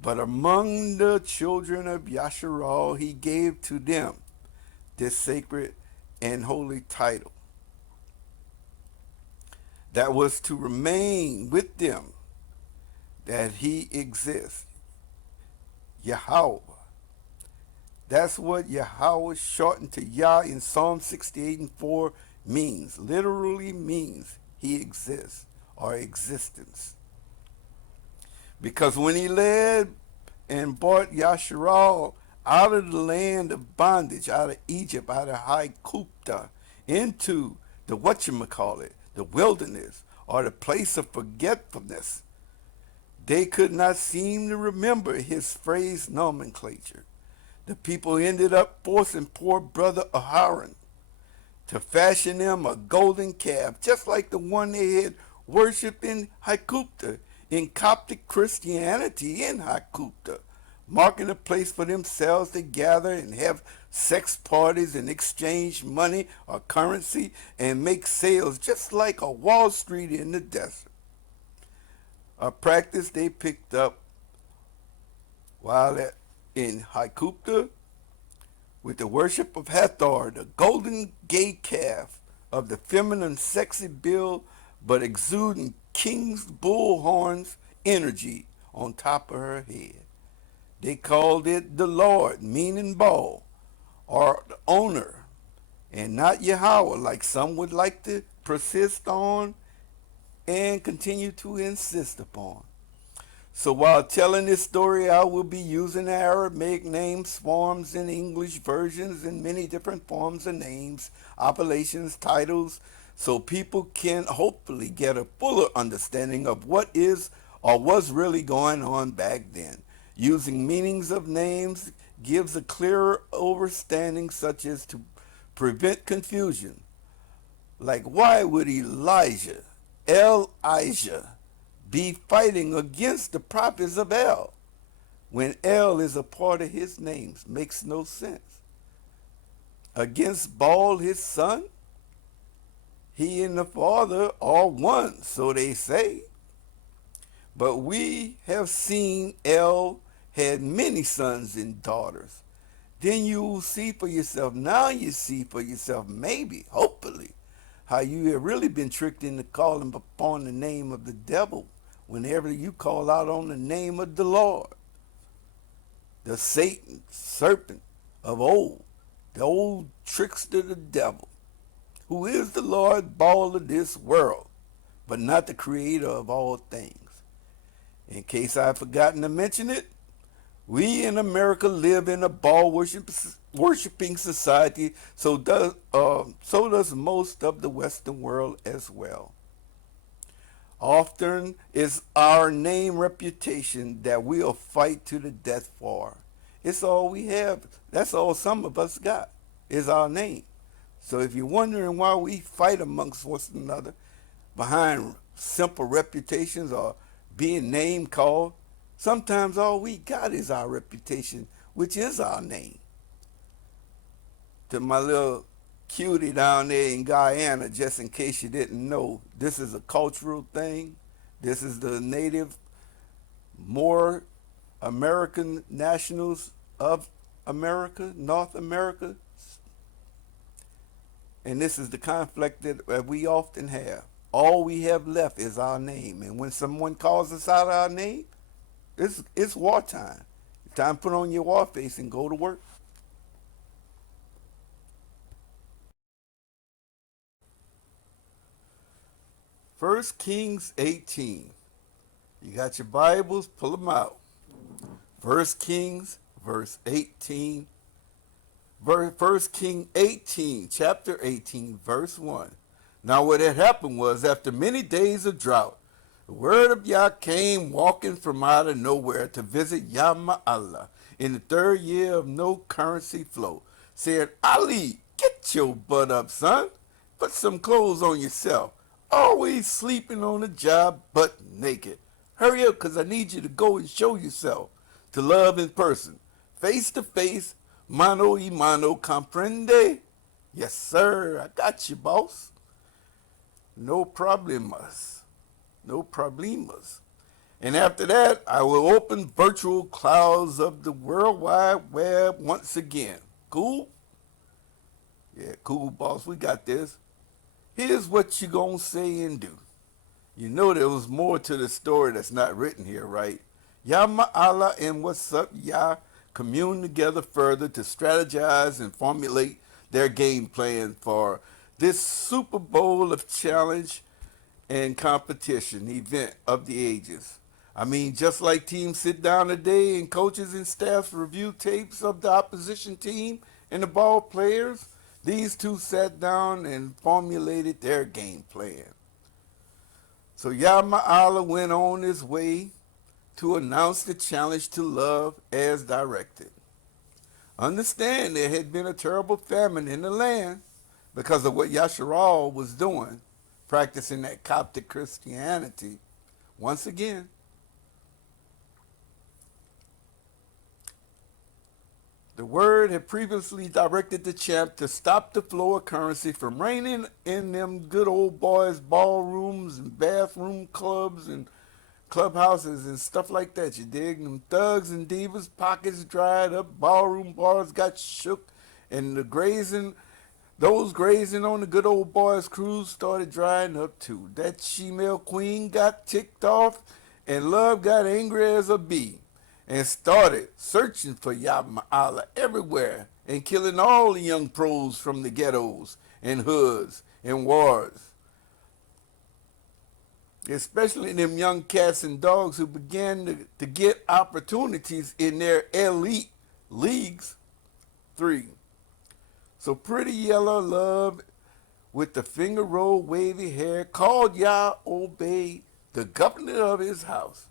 But among the children of Yasharal, he gave to them this sacred and holy title that was to remain with them that he exists. Yahweh. That's what Yahweh, shortened to Yah in Psalm 68 and 4, means. Literally means he exists or existence. Because when he led and brought Yasharal out of the land of bondage, out of Egypt, out of Ahchwathy, into the whatchamacallit, the wilderness, or the place of forgetfulness, they could not seem to remember his phrase nomenclature. The people ended up forcing poor brother Aharon to fashion them a golden calf, just like the one they had worshipped in Ahchwathy, in Coptic Christianity in Ahchwathy, marking a place for themselves to gather and have sex parties and exchange money or currency and make sales just like a Wall Street in the desert. A practice they picked up while in Ahchwathy with the worship of Hathor, the golden gay calf of the feminine sexy build but exuding king's bull horns energy on top of her head. They called it the Lord, meaning Baal, or the owner, and not Yahweh, like some would like to persist on and continue to insist upon. So while telling this story, I will be using Aramaic names, forms, and English versions, and many different forms of names, appellations, titles, so people can hopefully get a fuller understanding of what is or was really going on back then. Using meanings of names gives a clearer understanding, such as to prevent confusion. Like, why would Elijah, be fighting against the prophets of El when El is a part of his names? Makes no sense. Against Baal, his son? He and the Father are one, so they say. But we have seen El had many sons and daughters. Then you will see for yourself. Now you see for yourself, maybe, hopefully, how you have really been tricked into calling upon the name of the devil whenever you call out on the name of the Lord. The Satan, serpent of old, the old trickster, the devil, who is the Lord Baal of this world, but not the creator of all things. In case I've forgotten to mention it, we in America live in a Baal worshiping society, so does most of the Western world as well. Often it's our name reputation that we'll fight to the death for. It's all we have. That's all some of us got, is our name. So if you're wondering why we fight amongst one another behind simple reputations or being name called, sometimes all we got is our reputation, which is our name. To my little cutie down there in Guyana, just in case you didn't know, this is a cultural thing. This is the native, more American nationals of America, North America. And this is the conflict that we often have. All we have left is our name. And when someone calls us out our name, it's wartime. It's time to put on your war face and go to work. 1 Kings 18. You got your Bibles? Pull them out. 1 Kings, verse 18. 1 King 18, chapter 18, verse 1. Now what had happened was, after many days of drought, the word of Yah came walking from out of nowhere to visit Yama'Allah in the 3rd year of no currency flow, saying, Ali, get your butt up, son. Put some clothes on yourself. Always sleeping on the job, butt naked. Hurry up, because I need you to go and show yourself to love in person, face to face, mano y mano, comprende? Yes, sir, I got you, boss. No problemas. No problemas. And after that, I will open virtual clouds of the World Wide Web once again. Cool? Yeah, cool, boss. We got this. Here's what you gonna say and do. You know there was more to the story that's not written here, right? Yah Ma'ala and What's Up Yah commune together further to strategize and formulate their game plan for this Super Bowl of challenge and competition event of the ages. I mean, just like teams sit down today and coaches and staffs review tapes of the opposition team and the ball players, these two sat down and formulated their game plan. So Yama'ala went on his way to announce the challenge to love as directed. Understand there had been a terrible famine in the land because of what Yasharal was doing, practicing that Coptic Christianity. Once again, the word had previously directed the champ to stop the flow of currency from raining in them good old boys' ballrooms and bathroom clubs and clubhouses and stuff like that. You dig? Them thugs and divas' pockets dried up, ballroom bars got shook, and those grazing on the good old boys' cruise started drying up too. That she-male queen got ticked off, and love got angry as a bee and started searching for Yama'ala everywhere and killing all the young pros from the ghettos and hoods and wards, especially them young cats and dogs who began to get opportunities in their elite leagues. 3. So pretty yellow love with the finger roll wavy hair called Yah Obey the governor of his house.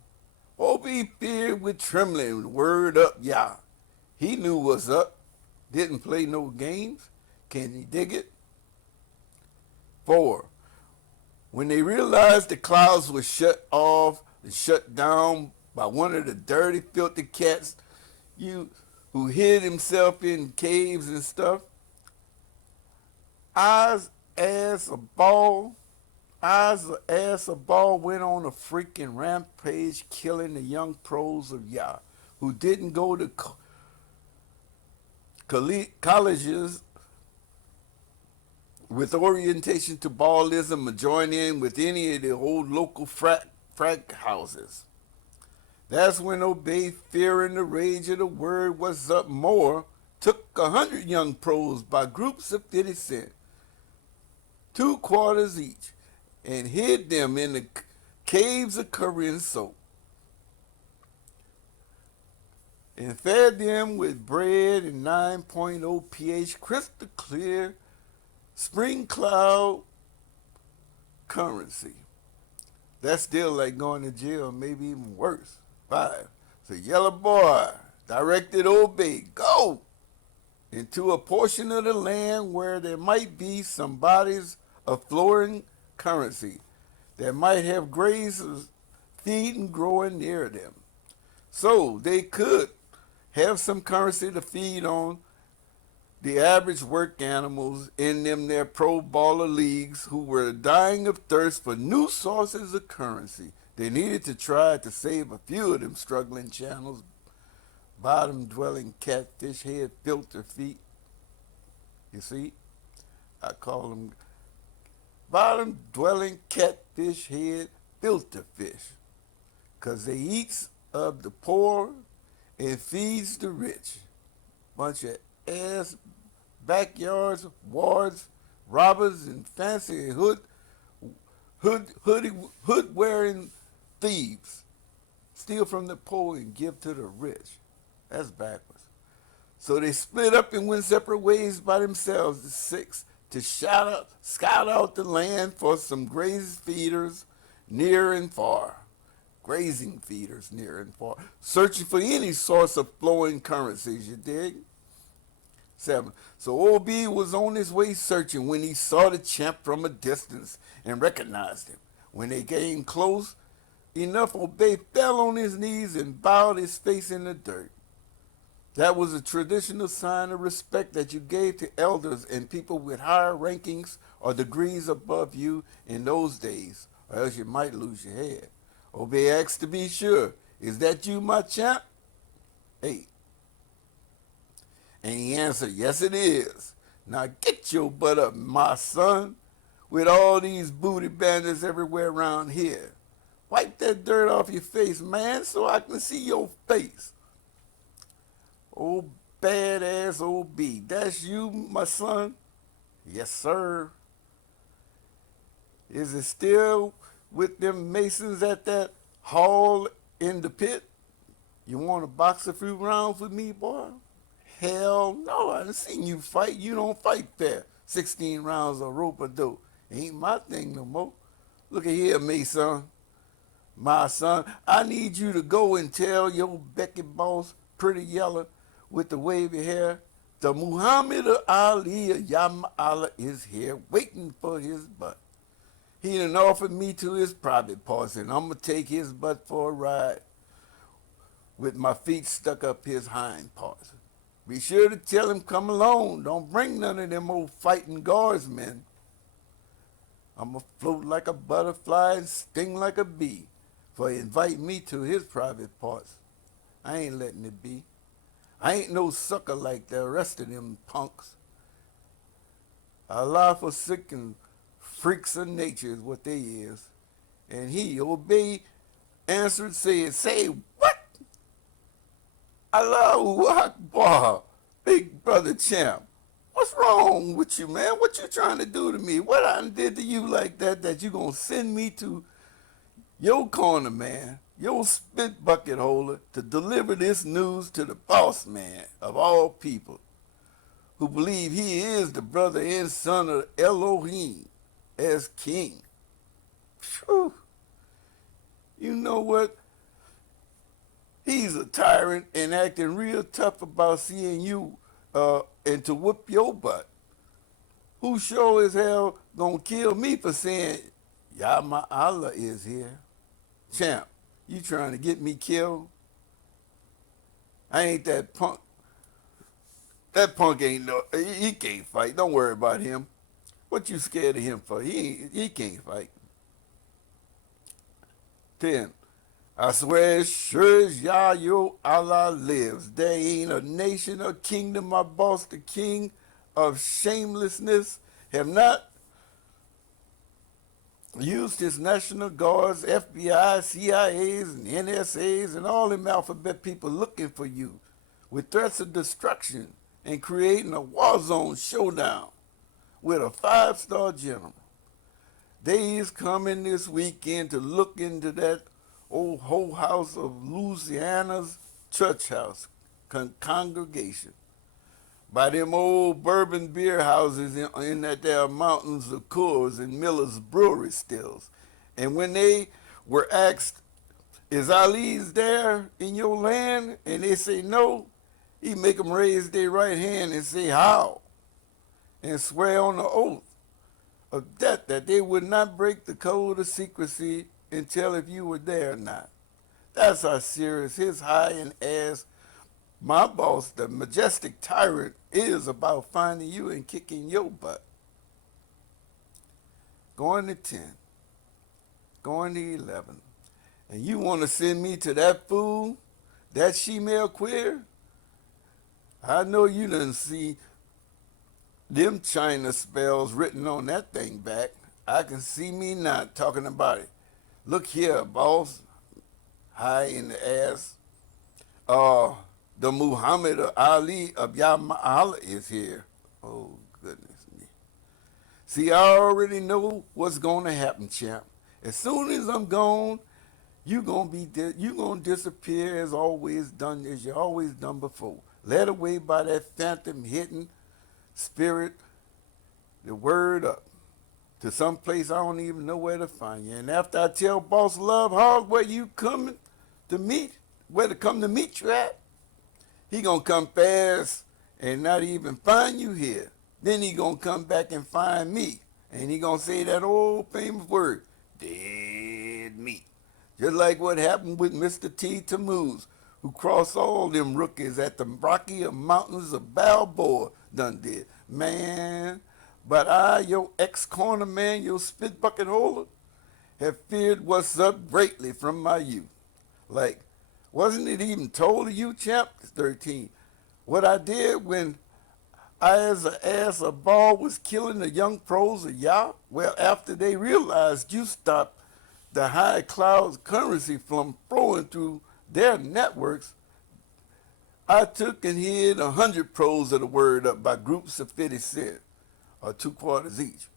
Obey feared with trembling, word up Yah. He knew what's up, didn't play no games. Can you dig it? 4. When they realized the clouds were shut off and shut down by one of the dirty, filthy cats who hid himself in caves and stuff, Eyes as a ball went on a freaking rampage, killing the young pros of Yah who didn't go to colleges with orientation to ballism or join in with any of the old local frack houses. That's when Obey, fearing the rage of the word was up more, took 100 young pros by groups of 50 cents, 2 quarters each, and hid them in the caves of Korean soap, and fed them with bread and 9.0 pH crystal clear spring cloud currency. That's still like going to jail, maybe even worse. 5. So yellow boy directed Obey, go into a portion of the land where there might be some bodies of flowing currency that might have grazers feeding growing near them. So they could have some currency to feed on the average work animals in them their pro baller leagues who were dying of thirst for new sources of currency. They needed to try to save a few of them struggling channels, bottom dwelling catfish head filter feet. You see, I call them bottom dwelling catfish head filter fish, because they eats of the poor and feeds the rich. Bunch of ass backyards, wards, robbers, and fancy hood wearing thieves. Steal from the poor and give to the rich. That's backwards. So they split up and went separate ways by themselves, the 6, to scout out the land for some grazing feeders near and far. Grazing feeders near and far. Searching for any source of flowing currencies, you dig? 7. So OB was on his way searching when he saw the champ from a distance and recognized him. When they came close enough, Obey fell on his knees and bowed his face in the dirt. That was a traditional sign of respect that you gave to elders and people with higher rankings or degrees above you in those days, or else you might lose your head. Obey asked to be sure, is that you, my champ? 8. And he answered, yes it is. Now get your butt up, my son. with all these booty bandits everywhere around here. Wipe that dirt off your face, man, so I can see your face. Oh, badass OB, that's you, my son? Yes, sir. Is it still with them masons at that hall in the pit? You want to box a few rounds with me, boy? Hell no, I done seen you fight. You don't fight fair. 16 rounds of rope a dope. Ain't my thing no more. Look at here, Mason. My son, I need you to go and tell your Becky boss, pretty yellow, with the wavy hair, the Muhammad Ali of Yamala is here waiting for his butt. He done offered me to his private parts, and I'm going to take his butt for a ride with my feet stuck up his hind parts. Be sure to tell him come along. Don't bring none of them old fighting guardsmen. I'm going to float like a butterfly and sting like a bee, for he invite me to his private parts. I ain't letting it be. I ain't no sucker like the rest of them punks. Allah forsaken freaks of nature is what they is. And he, obey, answered, said, say what? Allahu Akbar, big brother champ. What's wrong with you, man? What you trying to do to me? What I did to you like that you gonna send me to your corner, man, your spit bucket holder, to deliver this news to the boss man of all people, who believe he is the brother and son of Elohim as king. Phew. You know what? He's a tyrant and acting real tough about seeing you and to whoop your butt. Who sure as hell gonna kill me for saying, Yah Allah is here? Champ, you trying to get me killed? I ain't that punk. That punk ain't no, he can't fight. Don't worry about him. What you scared of him for? He can't fight. 10. I swear as sure as Yah your Allah lives, there ain't a nation or kingdom my boss, the king of shamelessness, have not used his National Guards, FBI, CIAs, and NSAs, and all them alphabet people looking for you with threats of destruction and creating a war zone showdown with a 5-star general. They is coming this weekend to look into that old whole house of Louisiana's church house congregation by them old bourbon beer houses in that there mountains of Coors and Miller's brewery stills. And when they were asked, is Ali's there in your land? And they say no, he make them raise their right hand and say how? And swear on the oath of death that they would not break the code of secrecy and tell if you were there or not. That's how serious his high and ass, my boss, the majestic tyrant, is about finding you and kicking your butt. Going to 10. Going to 11. And you want to send me to that fool, that she-male queer? I know you didn't see them China spells written on that thing back. I can see me not talking about it. Look here, boss. High in the ass. The Muhammad Ali of Yamala is here. Oh, goodness me. See, I already know what's going to happen, champ. As soon as I'm gone, you gonna disappear as you always done before. Led away by that phantom hitting spirit, the word up to some place I don't even know where to find you. And after I tell Boss Love Hog where you coming to meet, where to come to meet you at, he gonna come fast and not even find you here. Then he gonna come back and find me, and he gonna say that old famous word, dead meat. Just like what happened with Mr. T. Tammuz, who crossed all them rookies at the Rocky Mountains of Balboa done did. Man, but I, your ex-corner man, your spit bucket holder, have feared what's up greatly from my youth. Like, wasn't it even told to you, champ? 13. What I did when as a ass a ball was killing the young pros of Yah? Well, after they realized you stopped the high clouds currency from flowing through their networks, I took and hid 100 pros of the word up by groups of 50 cents, or 2 quarters each,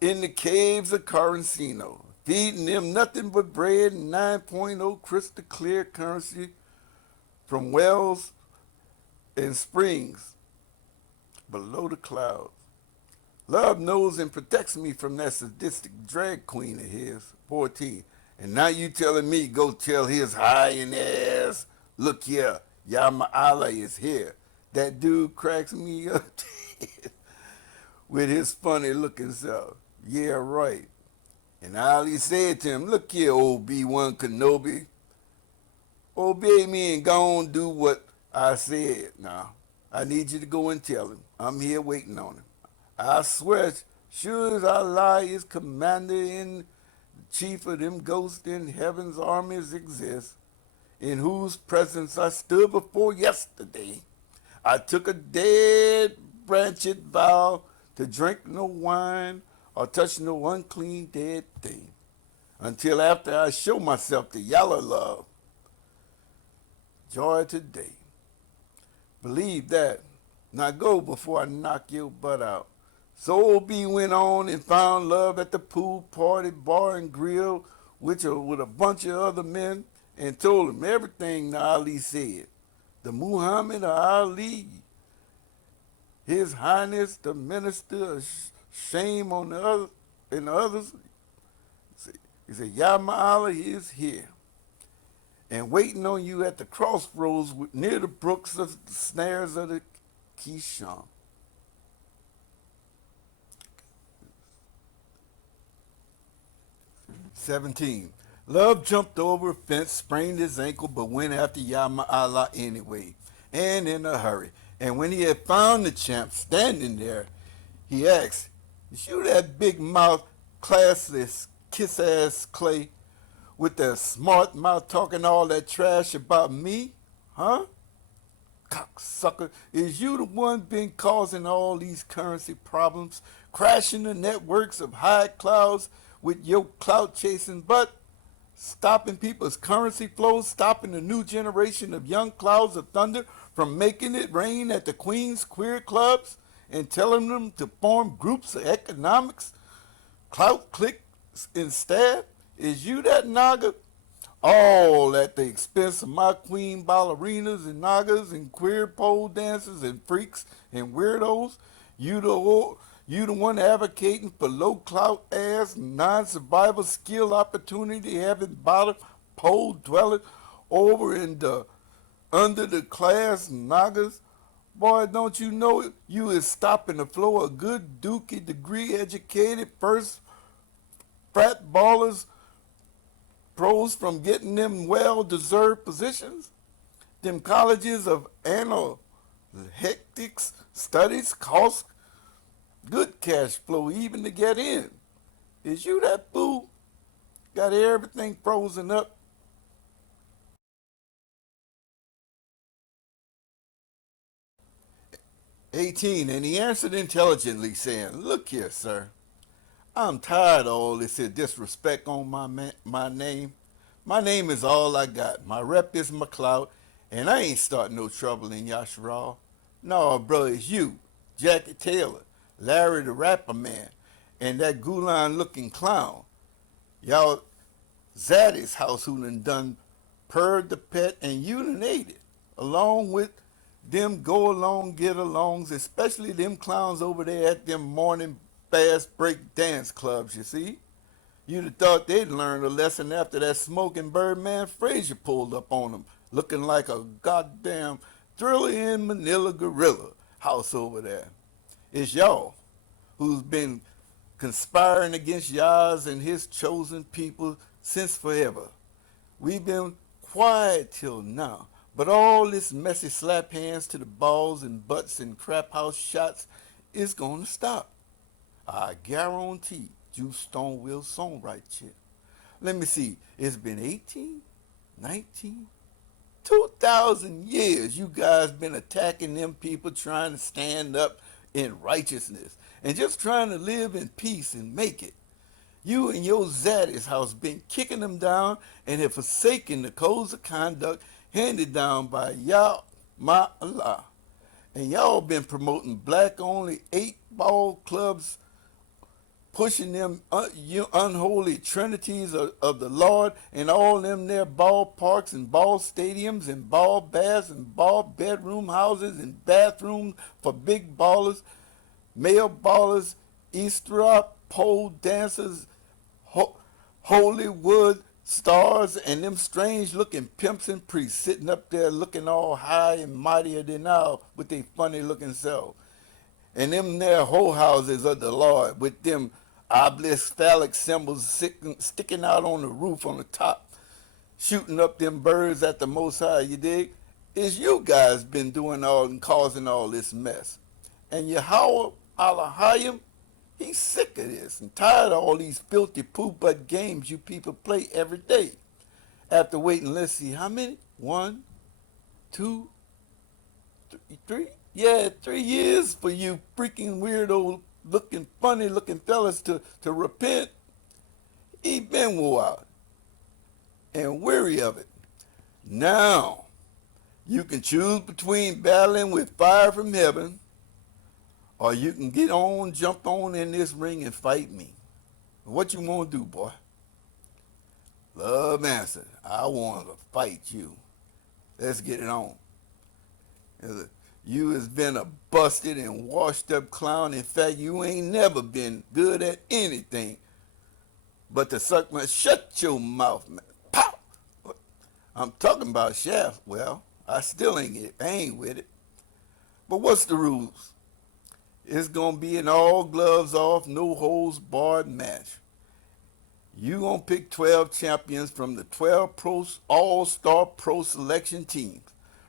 in the caves of Corancino, feeding them nothing but bread and 9.0 crystal clear currency from wells and springs below the clouds. Love knows and protects me from that sadistic drag queen of his, 14. And now you telling me go tell his high in ass, look here, Yama Allah is here. That dude cracks me up with his funny looking self. Yeah, right. And Ali said to him, look here, old B1 Kenobi, obey me and go on do what I said. Now, I need you to go and tell him. I'm here waiting on him. I swear, sure as Allah is commander in chief of them ghosts in heaven's armies exist, in whose presence I stood before yesterday, I took a dead branched vow to drink no wine or touch no unclean dead thing until after I show myself to Yalla love. Joy today. Believe that. Now go before I knock your butt out. So B went on and found love at the pool party, bar, and grill, with a bunch of other men, and told him everything that Ali said. The Muhammad Ali, His Highness, the Minister of Shame on the other, and the others, he said, Yama Allah is here and waiting on you at the crossroads near the brooks of the snares of the Kishon. 17. Love jumped over a fence, sprained his ankle, but went after Yama Allah anyway, and in a hurry. And when he had found the champ standing there, he asked, is you that big mouth, classless, kiss-ass Clay, with that smart mouth talking all that trash about me? Huh? Cocksucker, is you the one been causing all these currency problems, crashing the networks of high clouds with your clout chasing butt, stopping people's currency flows, stopping the new generation of young clouds of thunder from making it rain at the Queen's queer clubs, and telling them to form groups of economics, clout clicks instead? Is you that Naga? All at the expense of my queen ballerinas and nagas and queer pole dancers and freaks and weirdos? You the one advocating for low clout ass non-survival skill opportunity having bottom pole dwelling over in the under the class nagas? Boy, don't you know you is stopping the flow of good dookie degree educated first frat ballers pros from getting them well-deserved positions? Them colleges of analytics studies cost good cash flow even to get in. Is you that fool? Got everything frozen up? 18, and he answered intelligently, saying, look here, sir. I'm tired of all this disrespect on my name. My name is all I got. My rep is my clout, and I ain't starting no trouble in Yasharal. No, bro, it's you, Jackie Taylor, Larry the Rapper Man, and that Gulan-looking clown. Y'all Zaddy's house who done purred the pet and urinated, along with them go along get alongs, especially them clowns over there at them morning fast break dance clubs, you see. You'd have thought they'd learned a lesson after that smoking Birdman Frazier pulled up on them, looking like a goddamn Thriller in Manila gorilla house over there. It's y'all who's been conspiring against Yaz and his chosen people since forever. We've been quiet till now, but all this messy slap hands to the balls and butts and crap house shots is gonna stop. I guarantee you Stone will songwrite shit. Let me see, it's been 18, 19, 2,000 years you guys been attacking them people trying to stand up in righteousness and just trying to live in peace and make it. You and your Zaddy's house been kicking them down and have forsaken the codes of conduct handed down by Yah Ma'Allah. And y'all been promoting black-only 8-ball clubs, pushing them unholy trinities of the Lord and all them there ballparks and ball stadiums and ball baths and ball bedroom houses and bathrooms for big ballers, male ballers, Easter pole dancers, Hollywood stars, and them strange looking pimps and priests sitting up there looking all high and mightier than now with their funny looking selves. And them there whole houses of the Lord with them obelisk phallic symbols sticking out on the roof on the top, shooting up them birds at the Most High, you dig? Is you guys been doing all and causing all this mess. And Yahweh Elohim, he's sick of this and tired of all these filthy poo-butt games you people play every day. After waiting, let's see, how many? 1, 2, 3? Yeah, 3 years for you freaking weirdo looking, funny looking fellas to repent. He been wore out and weary of it. Now, you can choose between battling with fire from heaven, or you can jump on in this ring and fight me. What you want to do, boy? Love answered, I want to fight you. Let's get it on. You has been a busted and washed up clown. In fact, you ain't never been good at anything but to suck my, shut your mouth, man. Pow! I'm talking about Shaft. Well, I still ain't with it. But what's the rules? It's going to be an all gloves off, no holds barred match. You going to pick 12 champions from the 12 all-star pro selection teams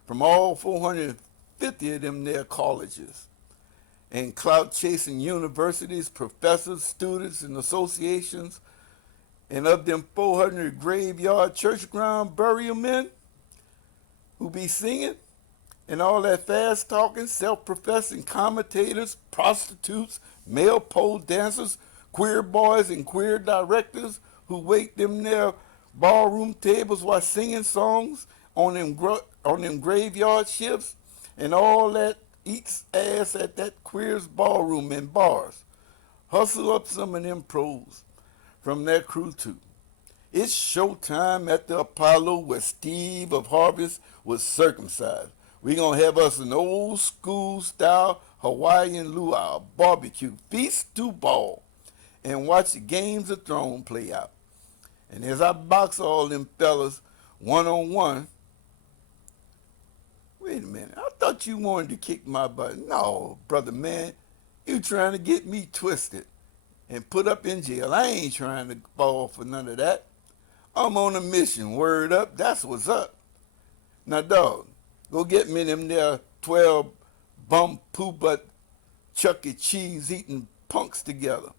from all 450 of them there colleges and clout-chasing universities, professors, students, and associations, and of them 400 graveyard church ground burial men who be singing, and all that fast-talking, self-professing commentators, prostitutes, male pole dancers, queer boys and queer directors who wait them there ballroom tables while singing songs on them graveyard shifts, and all that eats ass at that queer's ballroom and bars. Hustle up some of them pros from that crew too. It's showtime at the Apollo where Steve of Harvest was circumcised. We gonna have us an old school style Hawaiian luau barbecue feast to ball and watch the Games of Thrones play out. And as I box all them fellas one-on-one, wait a minute, I thought you wanted to kick my butt. No, brother man, you trying to get me twisted and put up in jail. I ain't trying to fall for none of that. I'm on a mission, word up, that's what's up. Now dog, go get me them there 12 bum poo butt Chuck E. Cheese eating punks together.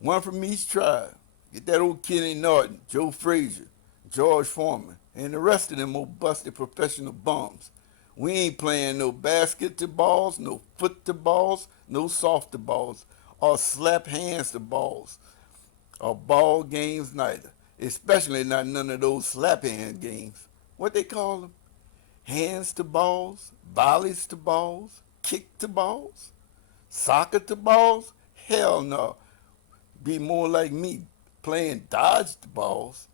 One from each tribe. Get that old Kenny Norton, Joe Frazier, George Foreman, and the rest of them old busted professional bums. We ain't playing no basketballs, no footballs, no softaballs, or slap hands to balls, or ball games neither. Especially not none of those slap hand games. What they call them? Hands to balls, volleys to balls, kick to balls, soccer to balls? Hell no. Be more like me playing dodge the balls.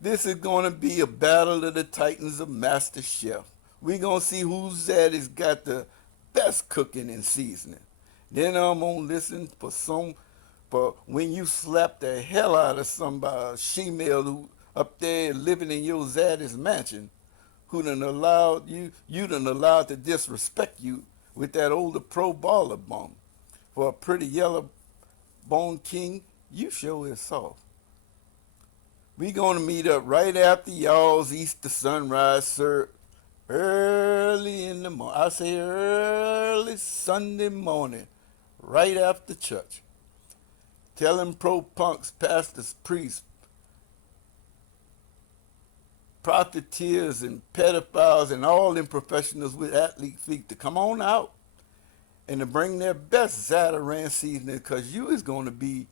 This is going to be a battle of the titans of Master Chef. We're going to see who's that has got the best cooking and seasoning. Then I'm going to listen for when you slap the hell out of somebody, she-male who up there living in your Zaddy's mansion, who done allowed you done allowed to disrespect you with that older pro baller bum. For a pretty yellow bone king, you sure is soft. We gonna meet up right after y'all's Easter sunrise, sir. Early in the morning. I say early Sunday morning, right after church. Telling pro punks, pastors, priests, profiteers and pedophiles and all them professionals with athlete feet to come on out and to bring their best Zataran seasoning, because you is going to be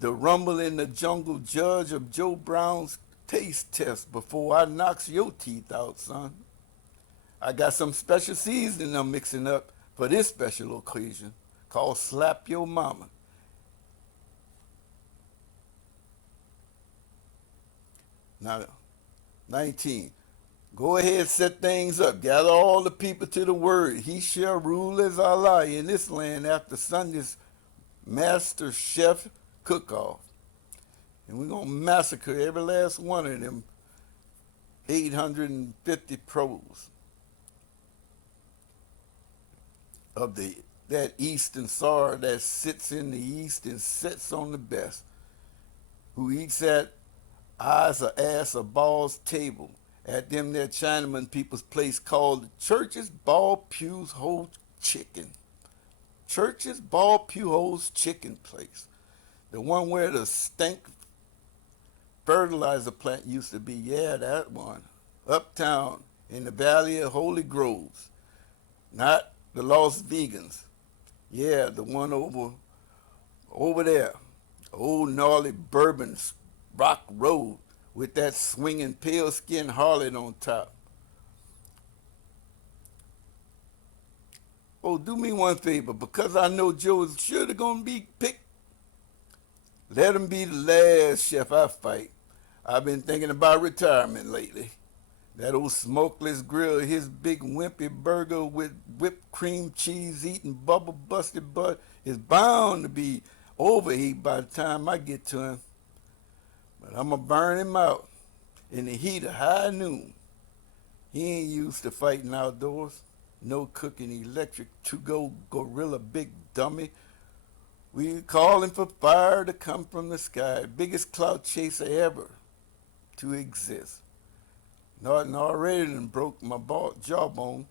the rumble in the jungle judge of Joe Brown's taste test before I knocks your teeth out, son. I got some special seasoning I'm mixing up for this special occasion called Slap Your Mama. Now, 19. Go ahead, set things up. Gather all the people to the word. He shall rule as Allah in this land after Sunday's Master Chef cook-off. And we're going to massacre every last one of them 850 pros of that eastern star that sits in the east and sits on the best, who eats at eyes or ass or balls table at them there Chinaman people's place called the Church's Ball Pews Hole Chicken. Church's Ball Pew Holes Chicken Place. The one where the stink fertilizer plant used to be. Yeah, that one. Uptown in the Valley of Holy Groves. Not the Lost Vegans. Yeah, the one over there. Old gnarly Bourbon Rock Road with that swinging pale skin harlot on top. Oh, do me one favor, because I know Joe is sure going to be picked. Let him be the last chef I fight. I've been thinking about retirement lately. That old smokeless grill, his big wimpy burger with whipped cream cheese eating bubble busted butt is bound to be overheat by the time I get to him. But I'm going to burn him out in the heat of high noon. He ain't used to fighting outdoors. No cooking electric to-go gorilla big dummy. We calling for fire to come from the sky. Biggest clout chaser ever to exist. Norton already done broke my jawbone,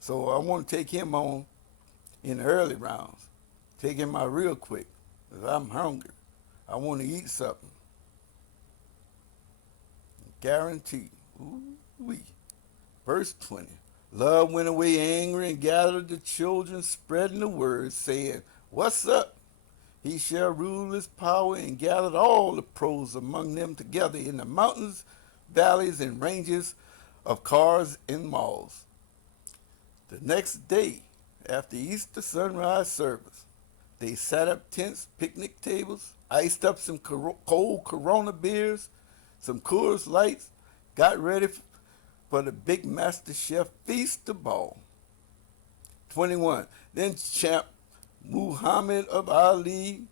so I want to take him on in the early rounds. Take him out real quick, because I'm hungry. I want to eat something. Guaranteed. Ooh-wee. Verse 20. Love went away angry and gathered the children, spreading the word, saying, "What's up?" He shall rule his power and gathered all the pros among them together in the mountains, valleys, and ranges of cars and malls. The next day, after Easter sunrise service, they set up tents, picnic tables, iced up some cold Corona beers, some Coors Lights, got ready for the big Master Chef feast of ball. 21. Then champ Muhammad of Ali,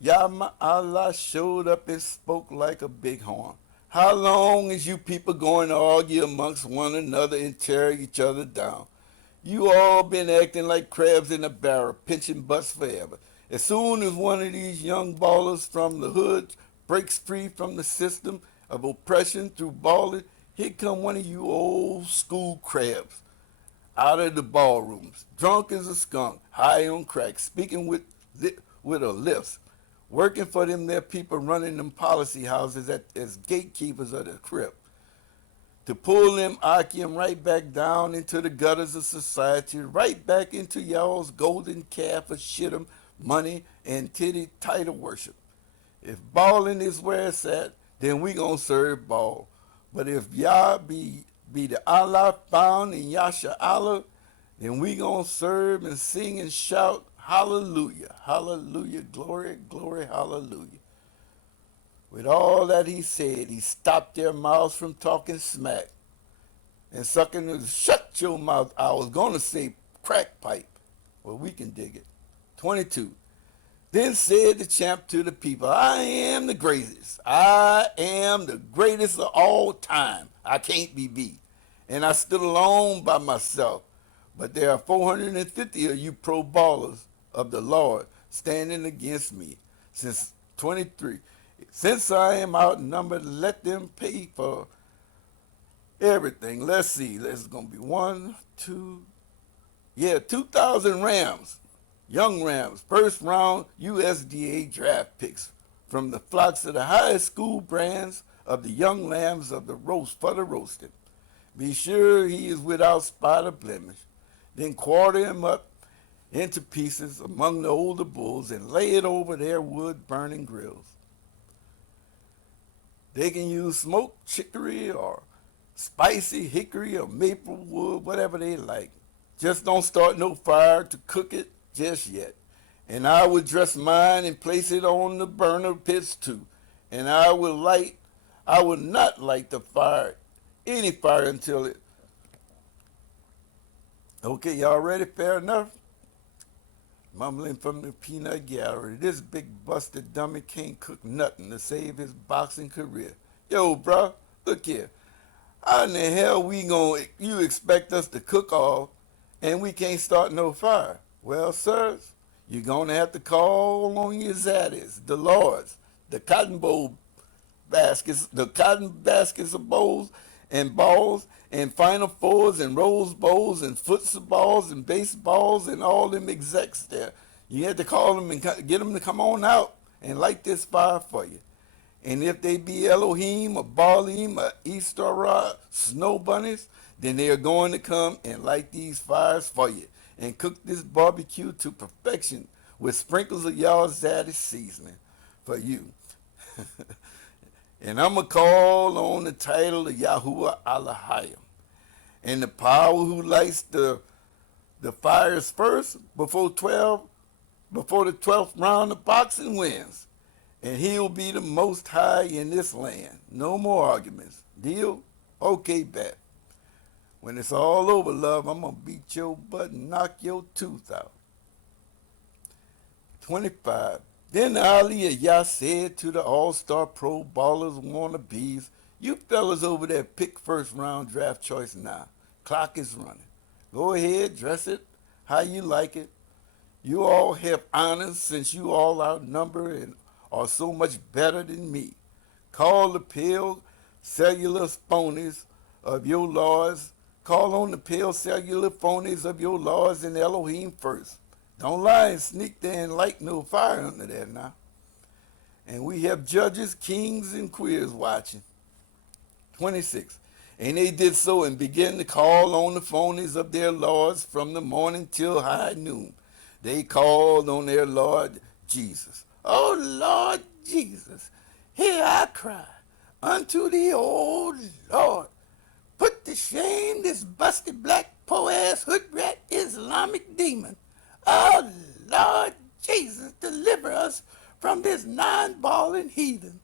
Yama Allah, showed up and spoke like a bighorn. How long is you people going to argue amongst one another and tear each other down? You all been acting like crabs in a barrel, pinching butts forever. As soon as one of these young ballers from the hood breaks free from the system of oppression through balling, here come one of you old school crabs out of the ballrooms, drunk as a skunk, high on crack, speaking with a lisp, working for them there people running them policy houses as gatekeepers of the crib, to pull them Akim right back down into the gutters of society, right back into y'all's golden calf of shit'em, money, and titty title worship. If balling is where it's at, then we gonna serve ball. But if y'all be the Allah found in Yasha Allah, then we gonna serve and sing and shout hallelujah, hallelujah, glory, glory, hallelujah. With all that he said, he stopped their mouths from talking smack and sucking the shut your mouth. I was gonna say crack pipe. Well, we can dig it. 22. Then said the champ to the people, I am the greatest. I am the greatest of all time. I can't be beat. And I stood alone by myself. But there are 450 of you pro ballers of the Lord standing against me. Since 23. Since I am outnumbered, let them pay for everything. Let's see. There's going to be 2,000 Rams. Young Rams, first round USDA draft picks from the flocks of the highest school brands of the young lambs of the roast for the roasting. Be sure he is without spot or blemish. Then quarter him up into pieces among the older bulls and lay it over their wood-burning grills. They can use smoked chicory or spicy hickory or maple wood, whatever they like. Just don't start no fire to cook it just yet. And I would dress mine and place it on the burner pits too. And I would not light the fire, any fire until it. Okay, y'all ready? Fair enough? Mumbling from the peanut gallery, this big busted dummy can't cook nothing to save his boxing career. Yo, bruh, look here. How in the hell you expect us to cook all and we can't start no fire? Well, sirs, you're gonna have to call on your zaddies, the lords, the cotton baskets of bowls and balls and Final Fours and Rose Bowls and footballs and baseballs and all them execs there. You had to call them and get them to come on out and light this fire for you. And if they be Elohim or Baalim or Easter snow bunnies, then they are going to come and light these fires for you and cook this barbecue to perfection with sprinkles of y'all zaddy seasoning for you. And I'm going to call on the title of Yahuwah Elohim. And the power who lights the fires first before the 12th round of boxing wins. And he'll be the most high in this land. No more arguments. Deal? Okay, bet. When it's all over, love, I'm going to beat your butt and knock your tooth out. 25. Then Ali Yah said to the all-star pro ballers wannabes, you fellas over there pick first round draft choice now. Clock is running. Go ahead, dress it how you like it. You all have honors since you all outnumber and are so much better than me. Call the pale cellular phonies of your lords. Call on the pale cellular phonies of your lords and Elohim first. Don't lie and sneak there and light no fire under there now. And we have judges, kings, and queers watching. 26. And they did so and began to call on the phonies of their lords from the morning till high noon. They called on their Lord Jesus. Oh, Lord Jesus, hear I cry unto thee, oh Lord. Put to shame this busted black po-ass hood rat Islamic demon. Oh, Lord Jesus, deliver us from this non-balling heathen.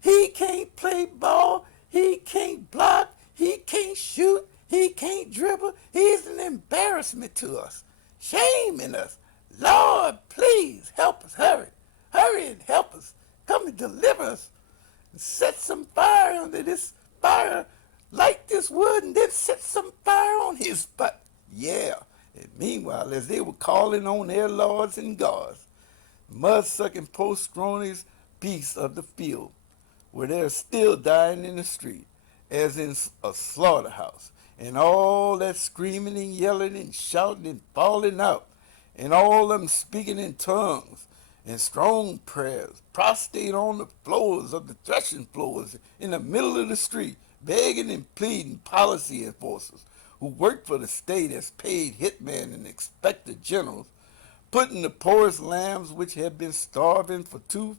He can't play ball, he can't block, he can't shoot, he can't dribble. He's an embarrassment to us, shaming us. Lord, please help us, hurry. Hurry and help us. Come and deliver us. And set some fire under this fire. Light this wood and then set some fire on his butt. Yeah. And meanwhile, as they were calling on their lords and gods, mud-sucking post-cronies, beasts of the field, where they're still dying in the street, as in a slaughterhouse, and all that screaming and yelling and shouting and falling out, and all of them speaking in tongues and strong prayers, prostrate on the floors of the threshing floors in the middle of the street, begging and pleading policy enforcers who work for the state as paid hitmen and expected generals, putting the poorest lambs which had been starving for too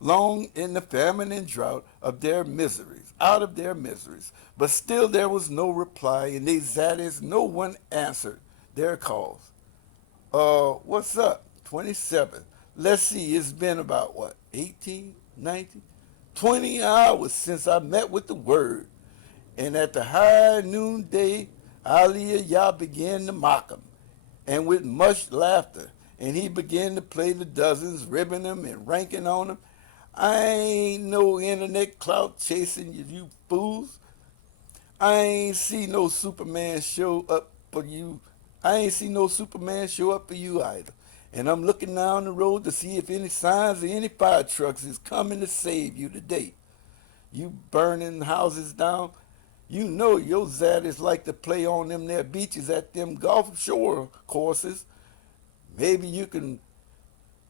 long in the famine and drought of their miseries, out of their miseries. But still there was no reply, and they zaddies, no one answered their calls. What's up? 27. Let's see, it's been about what, 18, 19, 20 hours since I met with the word. And at the high noonday, Aliyah Yah began to mock him, and with much laughter, and he began to play the dozens, ribbing them and ranking on them. I ain't no internet clout chasing you fools. I ain't see no Superman show up for you. I ain't see no Superman show up for you either. And I'm looking down the road to see if any signs of any fire trucks is coming to save you today. You burning houses down. You know your zaddies like to play on them there beaches at them Gulf Shore courses. Maybe you can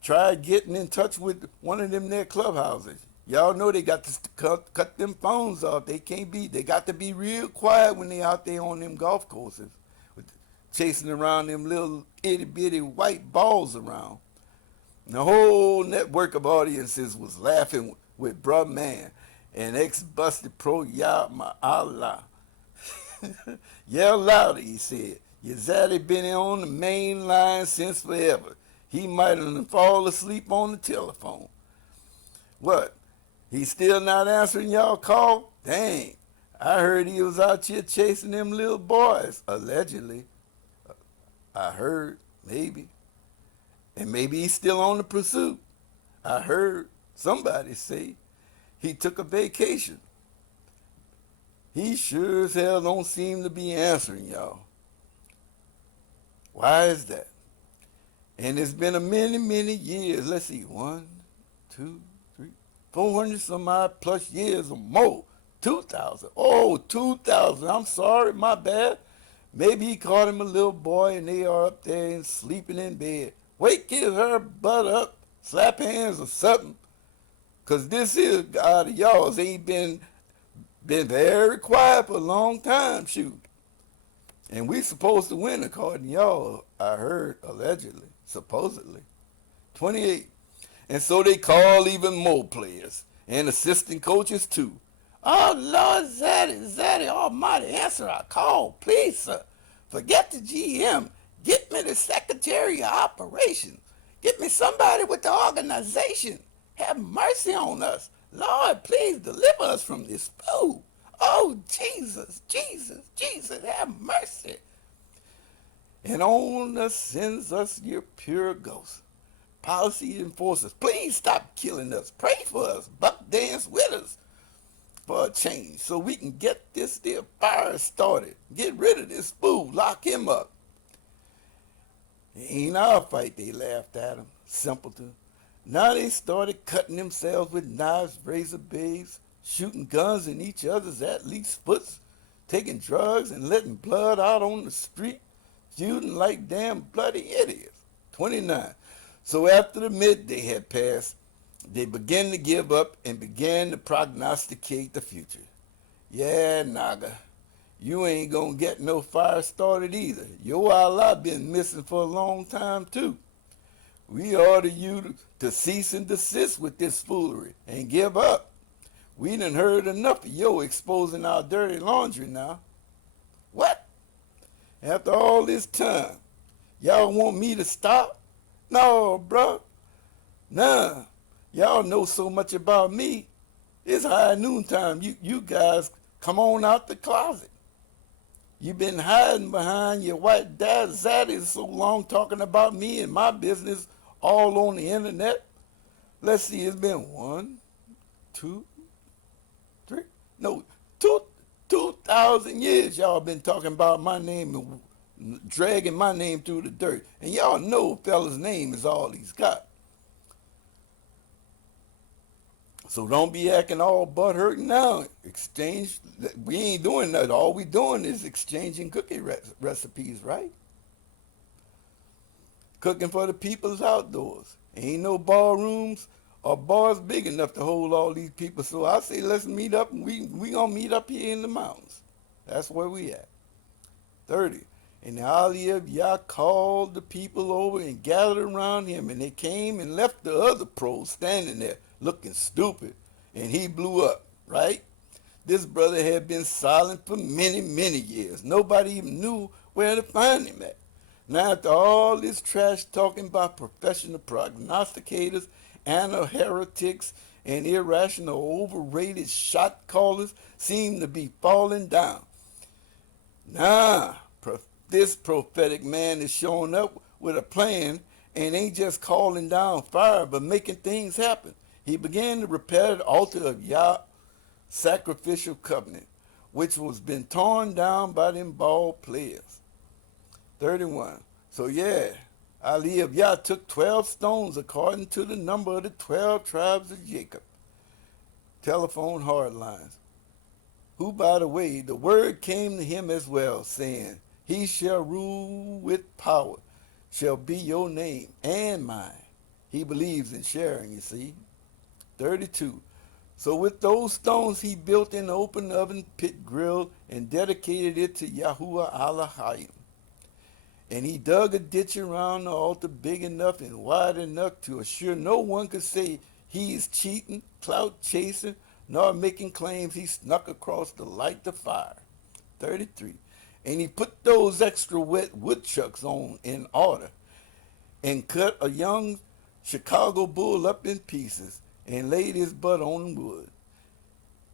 try getting in touch with one of them there clubhouses. Y'all know they got to cut them phones off. They got to be real quiet when they out there on them golf courses, with, chasing around them little itty bitty white balls around. And the whole network of audiences was laughing with Bruh Man and ex-busted pro Ya Allah. Yell louder, he said. Your zaddy been on the main line since forever. He might have fallen asleep on the telephone. What? He still not answering y'all call? Dang. I heard he was out here chasing them little boys, allegedly. I heard, maybe. And maybe he's still on the pursuit. I heard somebody say he took a vacation. He sure as hell don't seem to be answering y'all. Why is that? And it's been a many, many years. Let's see, 1, 2, 3, 400 some odd plus years or more. 2,000. Oh, 2,000. I'm sorry, my bad. Maybe he caught him a little boy and they are up there and sleeping in bed. Wake her butt up, slap hands or something. Cause this here God of y'all's ain't been very quiet for a long time, shoot. And we supposed to win according to y'all, I heard, allegedly, supposedly. 28. And so they call even more players and assistant coaches too. Oh, Lord, Zaddy, almighty, answer our call, please, sir. Forget the GM. Get me the Secretary of Operations. Get me somebody with the organization. Have mercy on us. Lord, please deliver us from this fool. Oh, Jesus, Jesus, Jesus, have mercy. And on us sends us your pure ghost. Policy enforcers, please stop killing us. Pray for us. Buck dance with us for a change so we can get this there fire started. Get rid of this fool. Lock him up. It ain't our fight, they laughed at him. Simpleton. Now they started cutting themselves with knives, razor blades, shooting guns in each other's athletes' foots, taking drugs and letting blood out on the street, feuding like damn bloody idiots. 29. So after the midday had passed, they began to give up and began to prognosticate the future. Yeah, Naga, you ain't gonna get no fire started either. Your Allah been missing for a long time too. We order you to cease and desist with this foolery and give up. We done heard enough of yo exposing our dirty laundry now. What? After all this time, y'all want me to stop? No, bruh. Nah. Y'all know so much about me. It's high noon time. You guys come on out the closet. You been hiding behind your white dad zaddy so long talking about me and my business all on the internet. Let's see, it's been 1, 2, 3, no, 2,000 years y'all been talking about my name and dragging my name through the dirt. And y'all know fella's name is all he's got. So don't be acting all butthurt now. Exchange, we ain't doing that. All we doing is exchanging cookie recipes, right? Cooking for the people's outdoors. Ain't no ballrooms or bars big enough to hold all these people. So I say let's meet up and we gonna meet up here in the mountains. That's where we at. 30. And Ali of Yah called the people over and gathered around him, and they came and left the other pros standing there looking stupid, and he blew up, right? This brother had been silent for many, many years. Nobody even knew where to find him at. Now after all this trash talking about professional prognosticators, anti-heretics, and irrational overrated shot callers seemed to be falling down. Nah, this prophetic man is showing up with a plan and ain't just calling down fire but making things happen. He began to repair the altar of Yah sacrificial covenant, which was been torn down by them Baal players. 31. So yeah, Ali of Yah took 12 stones according to the number of the 12 tribes of Jacob. Telephone hard lines. Who, by the way, the word came to him as well, saying, he shall rule with power, shall be your name and mine. He believes in sharing, you see. 32. So with those stones he built an open oven pit grill and dedicated it to Yahuwah Elohim. And he dug a ditch around the altar big enough and wide enough to assure no one could say he is cheating, clout chasing, nor making claims he snuck across to light the fire. 33. And he put those extra wet woodchucks on in order and cut a young Chicago bull up in pieces and laid his butt on wood.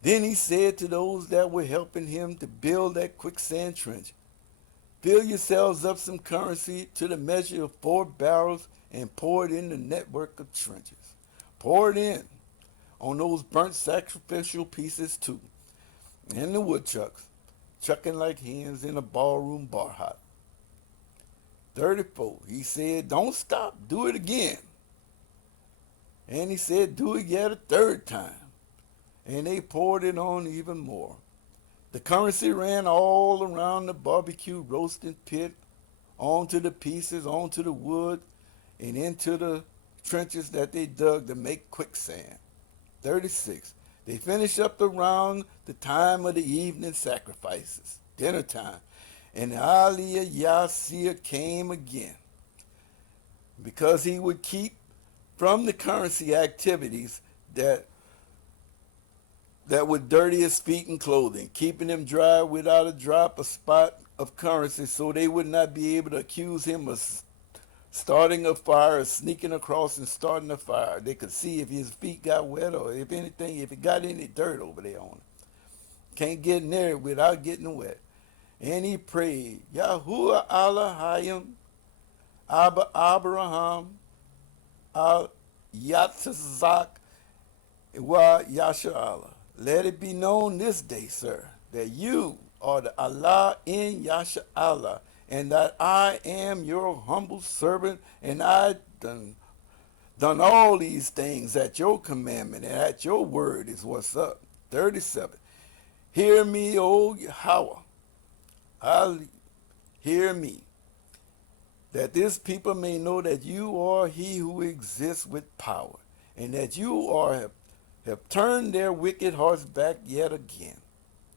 Then he said to those that were helping him to build that quicksand trench, fill yourselves up some currency to the measure of 4 barrels and pour it in the network of trenches. Pour it in on those burnt sacrificial pieces too, and the woodchucks, chucking like hens in a ballroom bar hop. 34, he said, don't stop, do it again. And he said, do it yet a third time. And they poured it on even more. The currency ran all around the barbecue roasting pit, onto the pieces, onto the wood, and into the trenches that they dug to make quicksand. 36. They finished up around the time of the evening sacrifices, dinner time, and Aliyah Yasir came again, because he would keep from the currency activities that would dirty his feet and clothing, keeping them dry without a drop or spot of currency, so they would not be able to accuse him of starting a fire or sneaking across and starting a fire. They could see if his feet got wet or if anything, if it got any dirt over there on him. Can't get near it without getting wet. And he prayed, Yahuwah Elohim, Abba Abraham, Al Yatzak, Wa Yasha. Let it be known this day, sir, that you are the Allah in Yasha Allah, and that I am your humble servant, and I done all these things at your commandment and at your word is what's up. 37. Hear me, O Yahweh. Hear me, that this people may know that you are he who exists with power, and that you have turned their wicked hearts back yet again.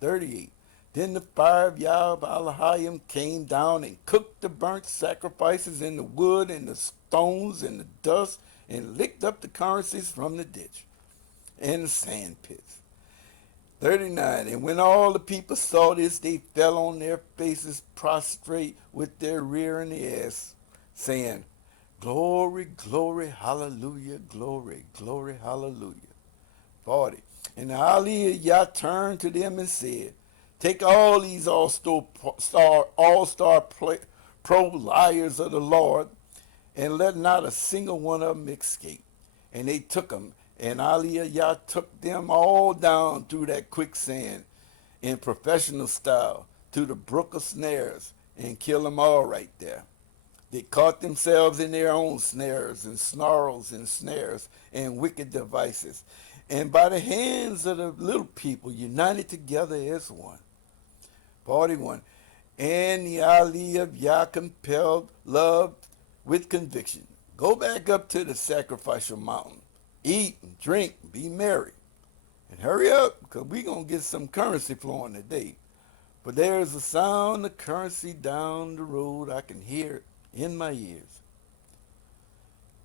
38. Then the fire of Yahweh Elohim came down and cooked the burnt sacrifices in the wood and the stones and the dust and licked up the currencies from the ditch and the sand pits. 39. And when all the people saw this, they fell on their faces prostrate with their rear in the ass, saying, Glory, glory, hallelujah, glory, glory, hallelujah. 40. And the Aliyah turned to them and said, take all these all-star pro liars of the Lord, and let not a single one of them escape. And they took them, and Aliyah took them all down through that quicksand in professional style to the brook of snares and killed them all right there. They caught themselves in their own snares and snarls and snares and wicked devices, and by the hands of the little people united together as one. 41. And the Ali of Yah compelled love with conviction. Go back up to the sacrificial mountain. Eat and drink, be merry. And hurry up, because we're going to get some currency flowing today. For there is a sound of currency down the road. I can hear it in my ears.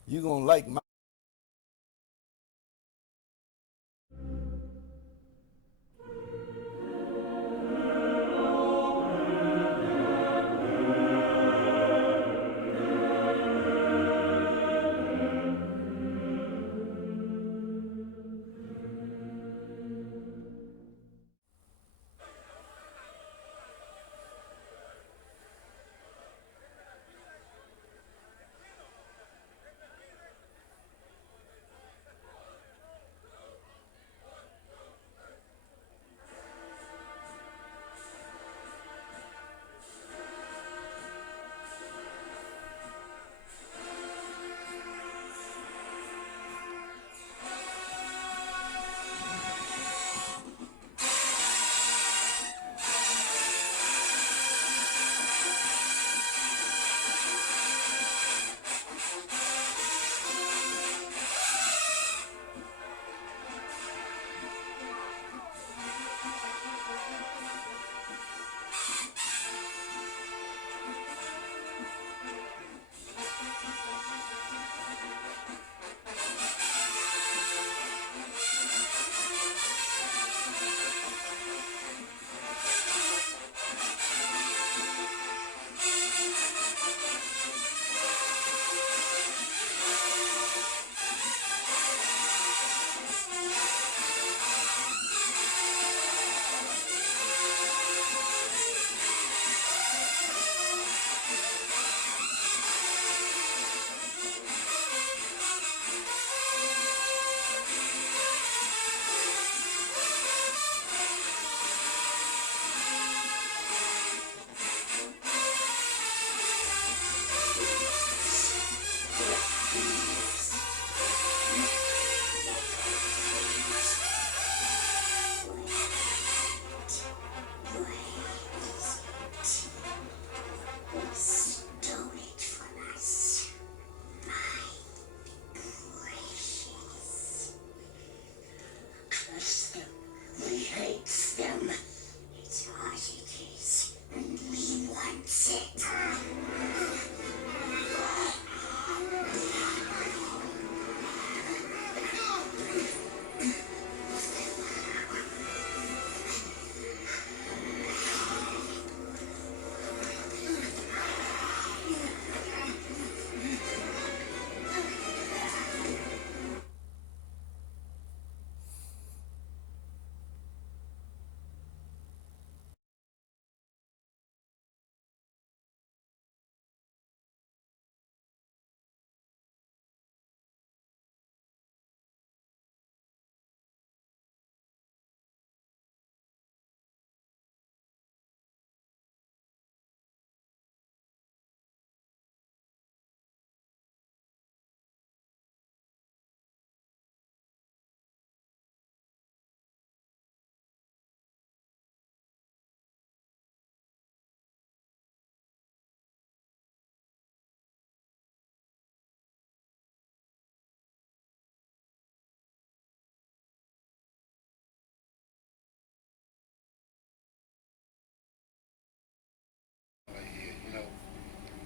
You're going to like my...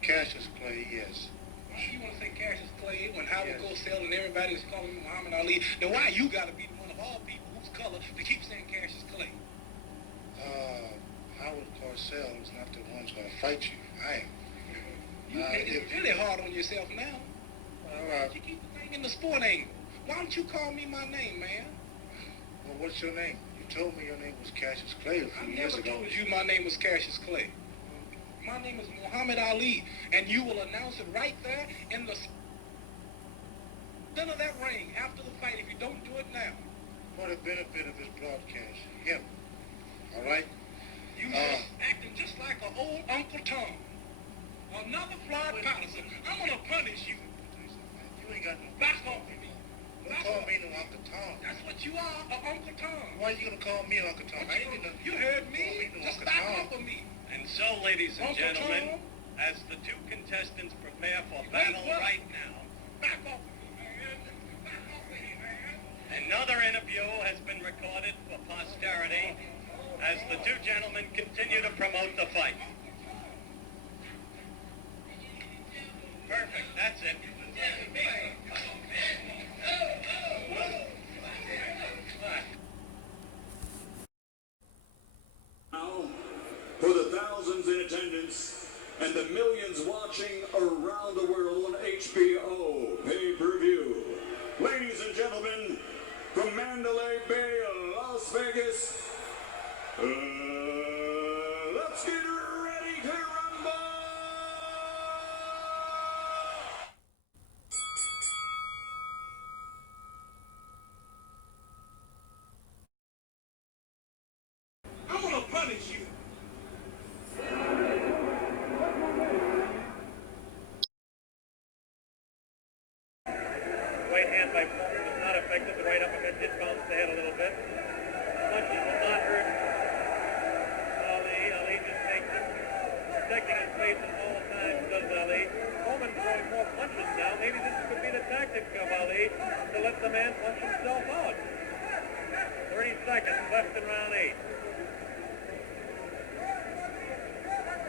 Cassius Clay, yes. Why you want to say Cassius Clay when Howard Cosell and everybody is calling him Muhammad Ali? Then why you got to be the one of all people whose color to keep saying Cassius Clay? Howard Cosell is not the one who's going to fight you. I am. You making it really hard on yourself now. All right. You keep the thing in the sport angle. Why don't you call me my name, man? Well, what's your name? You told me your name was Cassius Clay a I few years never ago. told you my name was Cassius Clay. My name is Muhammad Ali, and you will announce it right there in the center of that ring after the fight if you don't do it now. For the benefit of this broadcast, him. All right? You just acting just like an old Uncle Tom. Another Floyd Patterson. I'm going to punish you. You ain't got no... Back off of me. Don't call me no Uncle Tom. That's what you are, an Uncle Tom. Why are you going to call me Uncle Tom? I ain't gonna... You heard me. No Just Uncle back Tom. off of me. And so, ladies and Uncle gentlemen, Tom? as the two contestants prepare for battle right now, Back off of me, man. Back off of me, man. another interview has been recorded for posterity as the two gentlemen continue to promote the fight. Perfect, that's it. Now, for the thousands in attendance and the millions watching around the world on HBO pay-per-view. Ladies and gentlemen, from Mandalay Bay, Las Vegas, let's get ready to rumble! I'm going to punish you. Right hand by Foreman was not effective. The right uppercut did bounce the head a little bit. Punches will not hurt Ali. Ali just takes it. Protecting his face at all times, does Ali. Foreman throwing more punches now. Maybe this could be the tactic of Ali to let the man punch himself out. 30 seconds left in round 8.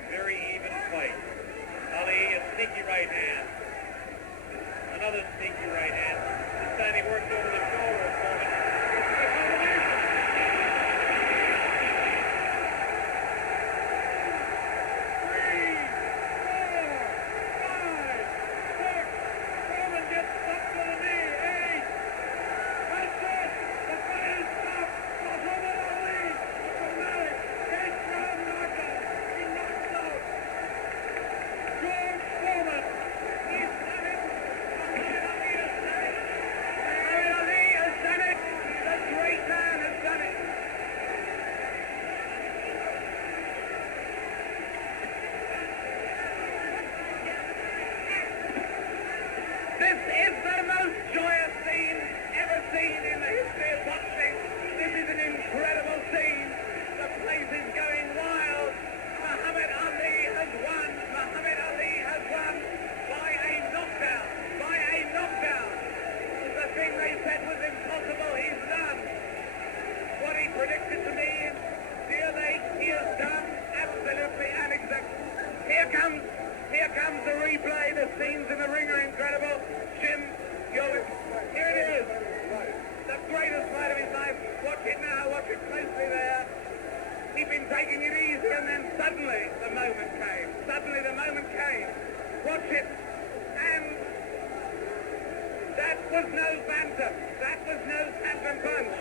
Very even fight. Ali, a sneaky right hand. Another sneaky right hand. This time he worked over the shoulder of Foreman. Three, four, five, six. Foreman gets stuck to the knee. 8. That's it. The fight is stopped. Muhammad Ali, dramatic, 8th-round knockout. He knocks out George Foreman. He's done it. Muhammad Ali has done it. The great man has done it. This is the most joyous scene ever seen in the history of boxing. This is an incredible scene. The place is going wild. Muhammad Ali has won. Muhammad Ali has won by a knockdown. By a knockdown. The thing they said was impossible, he's done. What he predicted to me, dear late, he has done absolutely and exactly. Here comes the replay. The scenes in the ring are incredible. Jim, here it is. The greatest fight of his life. Watch it now, watch it closely there. He'd been taking it easy and then suddenly the moment came. Suddenly the moment came. Watch it. And that was no phantom. That was no phantom punch.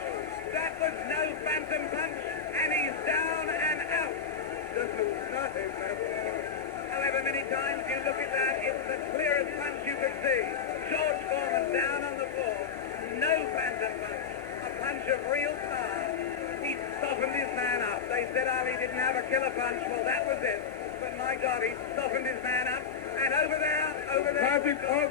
That was no phantom punch. And he's down and out. This was nothing. However many times you look at that, it's the clearest punch you could see. George Foreman down on the floor. No phantom punch. A punch of real power. He softened his man up. They said Ali didn't have a killer punch. Well, that was it. But my God, he softened his man up. And over there, we've got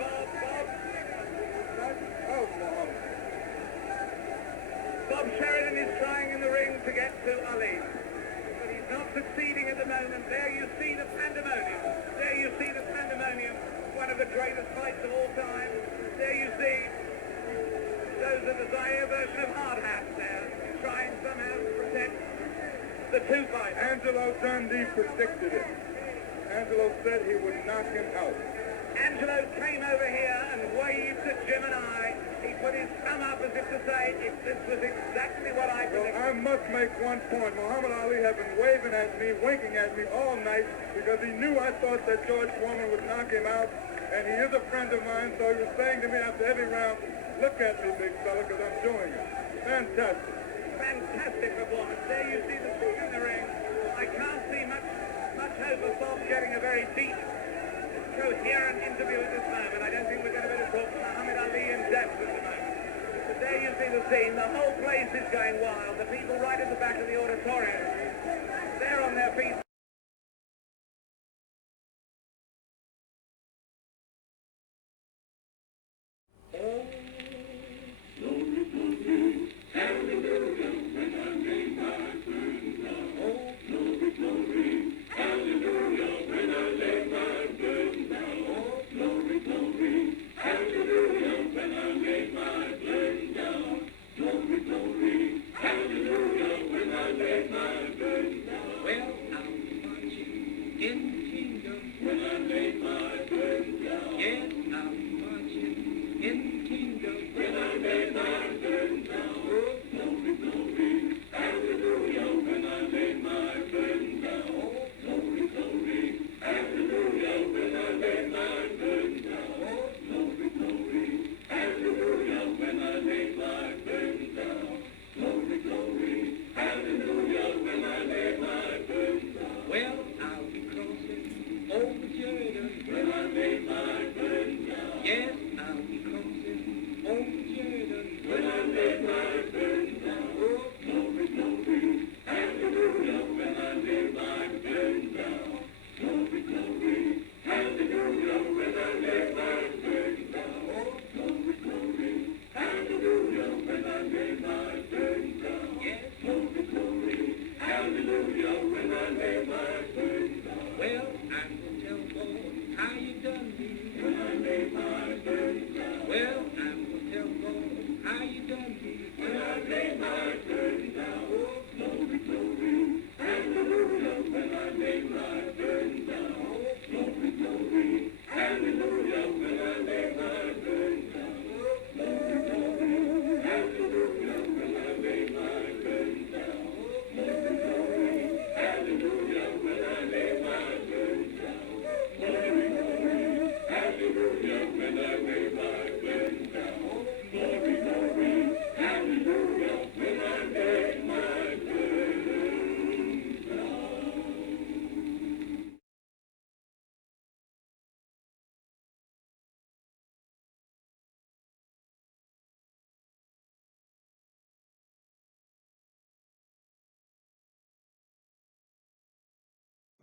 Bob Sheridan is trying in the ring to get to Ali. But he's not succeeding at the moment. There you see the pandemonium. There you see the pandemonium. One of the greatest fights of all time. There you see those are the Zaire version of hard hats there, trying somehow to protect the two fighters. Angelo Dundee predicted it. Angelo said he would knock him out. Angelo came over here and waved at Jim and I. He put his thumb up as if to say, if this was exactly what I Well, predicted. I must make one point. Muhammad Ali has been waving at me, winking at me all night because he knew I thought that George Foreman would knock him out. And he is a friend of mine, so he was saying to me after every round, look at me, big fella, because I'm doing it. Fantastic. Fantastic performance. There you see the two in the ring. I can't see much hope of Bob getting a very deep, coherent interview at this moment. I don't think we're going to be able to talk to Muhammad Ali in depth at the moment. But there you see the scene. The whole place is going wild. The people right at the back of the auditorium, they're on their feet.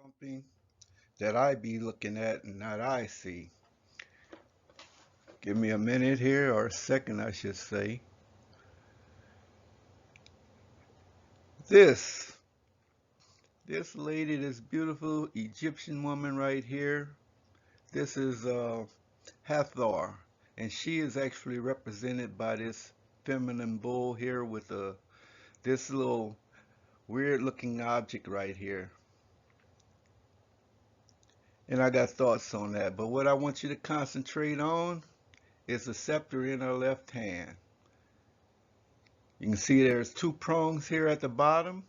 Something that I be looking at and that I see. Give me a minute here, or a second, I should say. This lady, this beautiful Egyptian woman right here, this is Hathor, and she is actually represented by this feminine bull here with this little weird looking object right here. And I got thoughts on that, but what I want you to concentrate on is the scepter in her left hand. You can see there's two prongs here at the bottom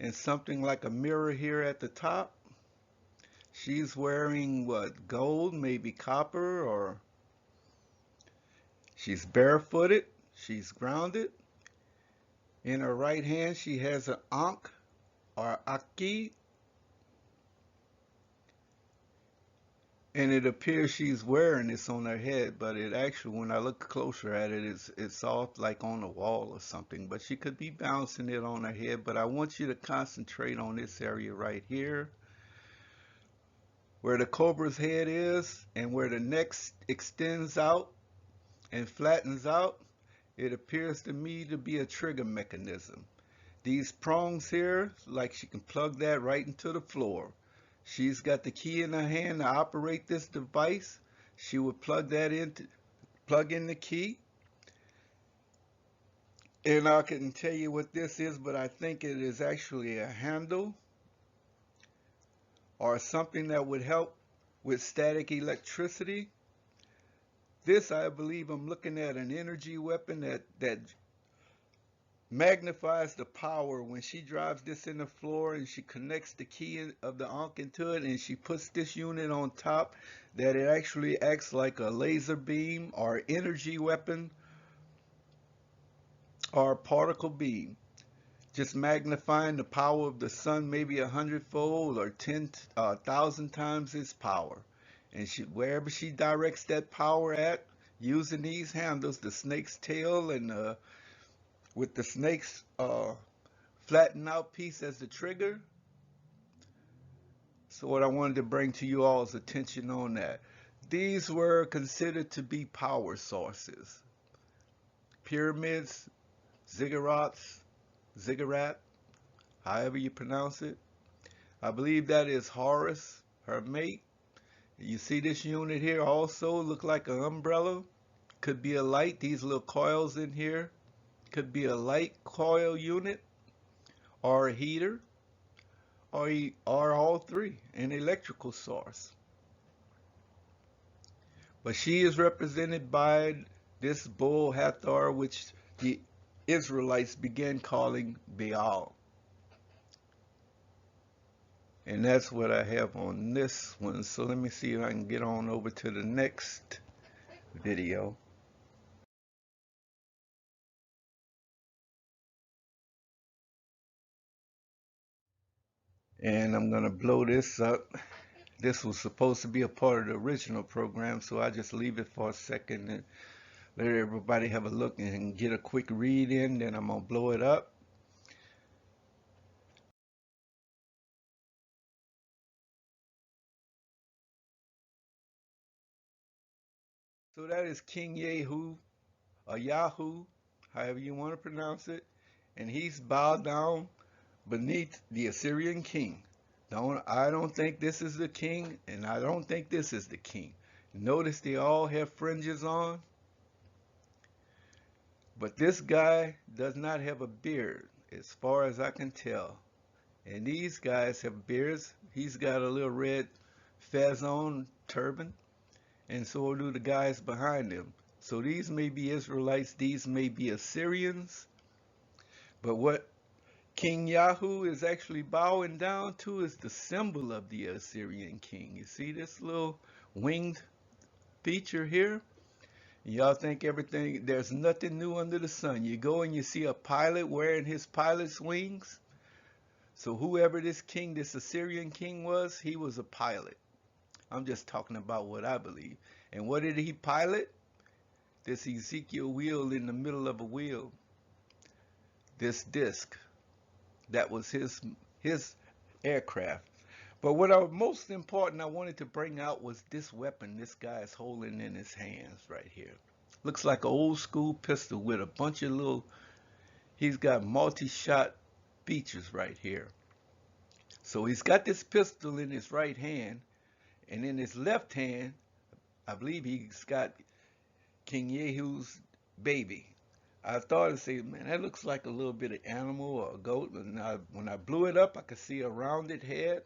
and something like a mirror here at the top. She's wearing what, gold, maybe copper, or she's barefooted, she's grounded. In her right hand she has an ankh or aki, and it appears she's wearing this on her head, but it actually, when I look closer at it, it's off like on a wall or something, but she could be bouncing it on her head. But I want you to concentrate on this area right here, where the cobra's head is and where the neck extends out and flattens out. It appears to me to be a trigger mechanism. These prongs here, like she can plug that right into the floor. She's got the key in her hand to operate this device. She would plug in the key. And I couldn't tell you what this is, but I think it is actually a handle or something that would help with static electricity. This, I believe, I'm looking at an energy weapon that magnifies the power. When she drives this in the floor and she connects the key of the Ankh into it and she puts this unit on top, that it actually acts like a laser beam or energy weapon or a particle beam, just magnifying the power of the sun maybe 100-fold or 10,000 times its power. And wherever she directs that power at, using these handles, the snake's tail and with the snake's flattened out piece as the trigger. So what I wanted to bring to you all's attention on that. These were considered to be power sources. Pyramids, ziggurats, ziggurat, however you pronounce it. I believe that is Horus, her mate. You see this unit here also look like an umbrella. Could be a light. These little coils in here could be a light coil unit or a heater or all three, an electrical source. But she is represented by this bull Hathor, which the Israelites began calling Baal. And that's what I have on this one. So let me see if I can get on over to the next video. And I'm going to blow this up. This was supposed to be a part of the original program, so I just leave it for a second and let everybody have a look and get a quick read in. Then I'm going to blow it up. So that is King Yehu, or Yahoo, however you want to pronounce it. And he's bowed down beneath the Assyrian king. I don't think this is the king, and I don't think this is the king. Notice they all have fringes on. But this guy does not have a beard, as far as I can tell. And these guys have beards. He's got a little red fez on, turban, and so do the guys behind him. So these may be Israelites, these may be Assyrians. But what King Yahoo is actually bowing down to is the symbol of the Assyrian king. You see this little winged feature here? Y'all think there's nothing new under the sun. You go and you see a pilot wearing his pilot's wings. So whoever this king, this Assyrian king was, he was a pilot. I'm just talking about what I believe. And what did he pilot? This Ezekiel wheel in the middle of a wheel. This disc. That was his aircraft. But what most important I wanted to bring out was this weapon this guy is holding in his hands right here. Looks like an old school pistol with a bunch of little, he's got multi-shot features right here. So he's got this pistol in his right hand, and in his left hand, I believe he's got King Yehu's baby. I thought to say, man, that looks like a little bit of animal or a goat. And when I blew it up, I could see a rounded head.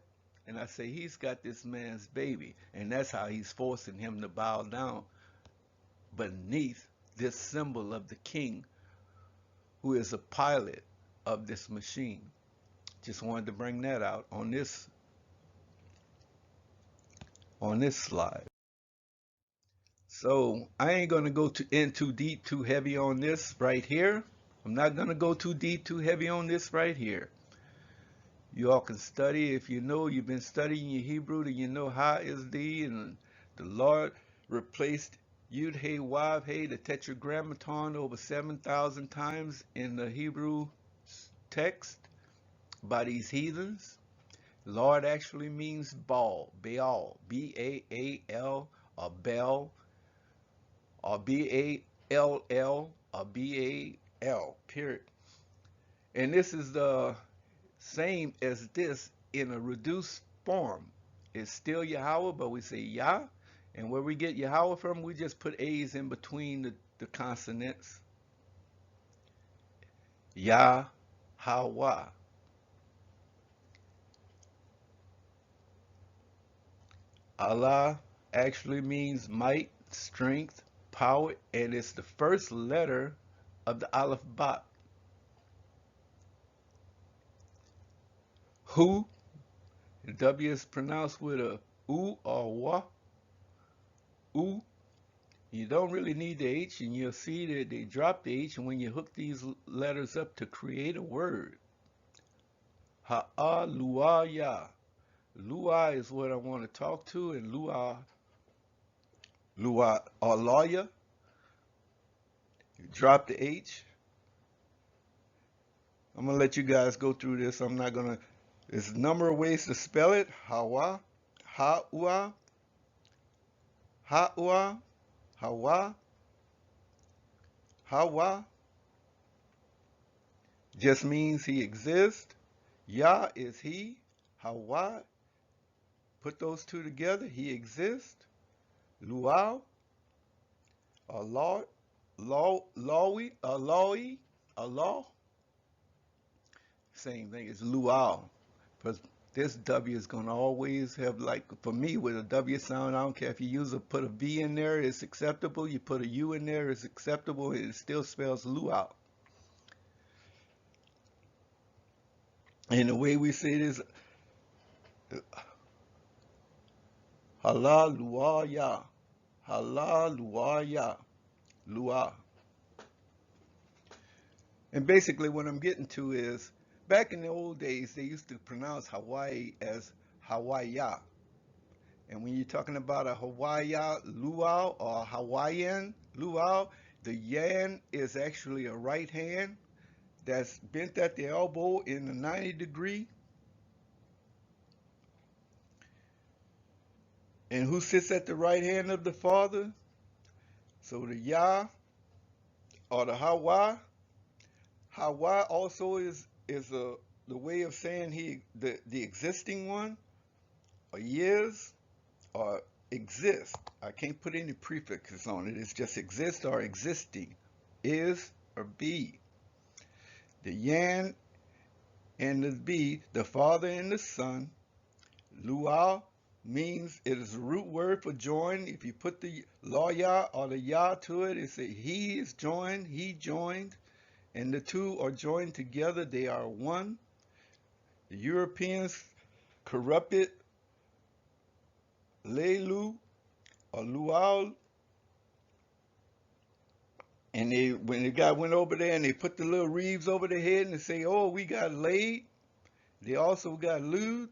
And I say, he's got this man's baby. And that's how he's forcing him to bow down beneath this symbol of the king, who is a pilot of this machine. Just wanted to bring that out on this slide. So I ain't gonna go in too deep, too heavy on this right here. I'm not gonna go too deep, too heavy on this right here. You all can study. If you know you've been studying your Hebrew, then you know how is thee, and the Lord replaced Yud Hey Wav Hey, the Tetragrammaton, over 7,000 times in the Hebrew text by these heathens. Lord actually means Baal, Baal, B-A-A-L, or Bel, or B-A-L-L, or B-A-L, period. And this is the same as this in a reduced form. It's still Yahweh, but we say Yah. And where we get Yahweh from, we just put A's in between the consonants. Yah, Hawa. Allah actually means might, strength, power, and it's the first letter of the alphabet. Who, the W is pronounced with a U or wa, U. You don't really need the H, and you'll see that they drop the H, and when you hook these letters up to create a word, Ha'aluaya. Lua is what I want to talk to, and Lua, or lawyer. You drop the H. I'm going to let you guys go through this. I'm not going to, there's a number of ways to spell it. Hawa, Ha'ua, Ha'ua, Hawa, Hawa. Just means he exists. Yah is he. Hawa, put those two together. He exists. Luau, Allah, Lawi, Allah. Same thing as luau. Because this W is going to always have, like, for me, with a W sound, I don't care if you put a V in there, it's acceptable. You put a U in there, it's acceptable. It still spells luau. And the way we say it is halal luaya, halal luaya, lua. And basically what I'm getting to is, back in the old days, they used to pronounce Hawaii as Hawaii. And when you're talking about a Hawaii luau or Hawaiian luau, the yan is actually a right hand that's bent at the elbow in a 90-degree. And who sits at the right hand of the Father? So the Ya or the Hawa. Hawa also is the way of saying the existing one, or is, or exist. I can't put any prefixes on it. It's just exist or existing, is or be. The Yan and the Be, the Father and the Son. Luau means it is a root word for join. If you put the Lawya or the Ya to it, it's a he is joined, he joined, and the two are joined together. They are one. The Europeans corrupted Leilu or Luau, and when the guy went over there and they put the little wreaths over their head and they say, oh, we got laid. They also got lewd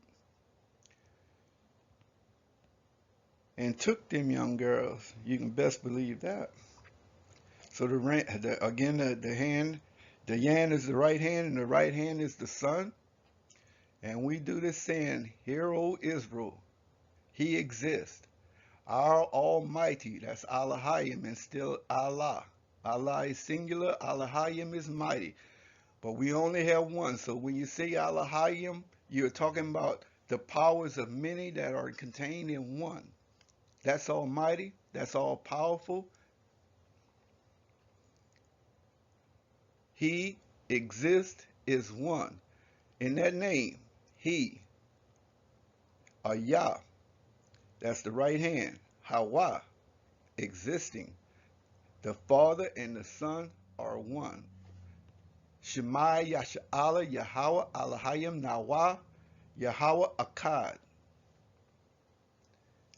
and took them young girls. You can best believe that. So again, the hand, the yan is the right hand, and the right hand is the son. And we do this saying, hear, O Israel, he exists. Our Almighty, that's Allahayim, and still Allah. Allah is singular, Allahayim is mighty. But we only have one. So when you say Allahayim, you're talking about the powers of many that are contained in one. That's almighty, that's all powerful. He exists is one. In that name, he, or Yah, that's the right hand. Hawa, existing. The Father and the Son are one. Shema Yasha'ala Yahweh Alahayim Nawa Yahweh Akkad.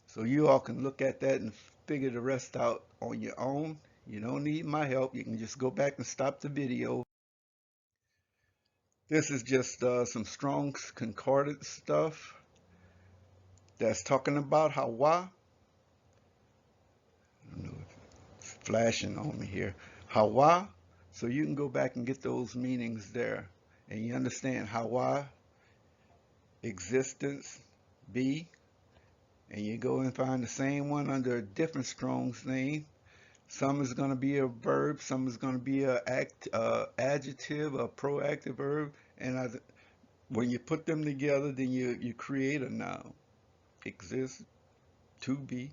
So you all can look at that and figure the rest out on your own. You don't need my help. You can just go back and stop the video. This is just some Strong's Concordance stuff that's talking about Hawa. I don't know if it's flashing on me here. Hawa. So you can go back and get those meanings there. And you understand Hawa, existence, be. And you go and find the same one under a different Strong's name. Some is going to be a verb, some is going to be an adjective, a proactive verb, and when you put them together, then you create a noun. Exist, to be.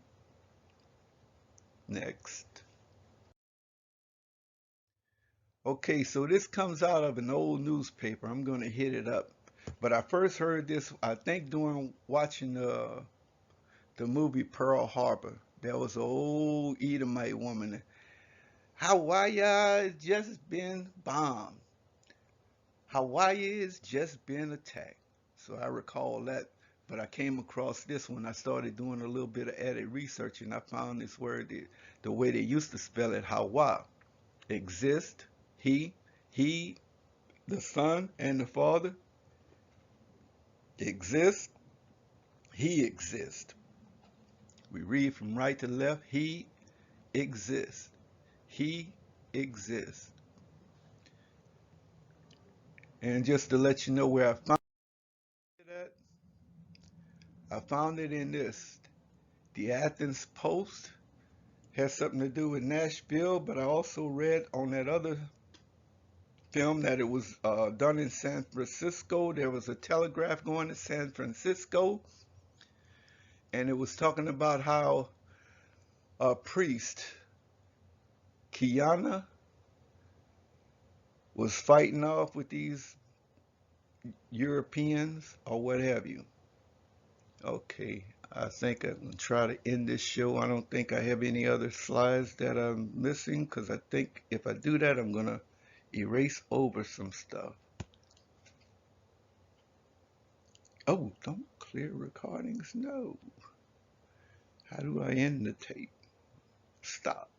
Next. Okay, so this comes out of an old newspaper. I'm going to hit it up. But I first heard this, I think, during watching the movie Pearl Harbor. There was an old Edomite woman. Hawaii has just been bombed. Hawaii has just been attacked. So I recall that, but I came across this when I started doing a little bit of added research, and I found this word, the way they used to spell it, Hawa, exist, he, the Son and the Father, exist, he exists. We read from right to left, he exists, he exists. And just to let you know where I found it at, I found it in this. The Athens Post has something to do with Nashville, but I also read on that other film that it was done in San Francisco. There was a telegraph going to San Francisco, and it was talking about how a priest, Kiana, was fighting off with these Europeans or what have you. Okay, I think I'm going to try to end this show. I don't think I have any other slides that I'm missing, because I think if I do that, I'm going to erase over some stuff. Oh, don't clear recordings. No. How do I end the tape? Stop.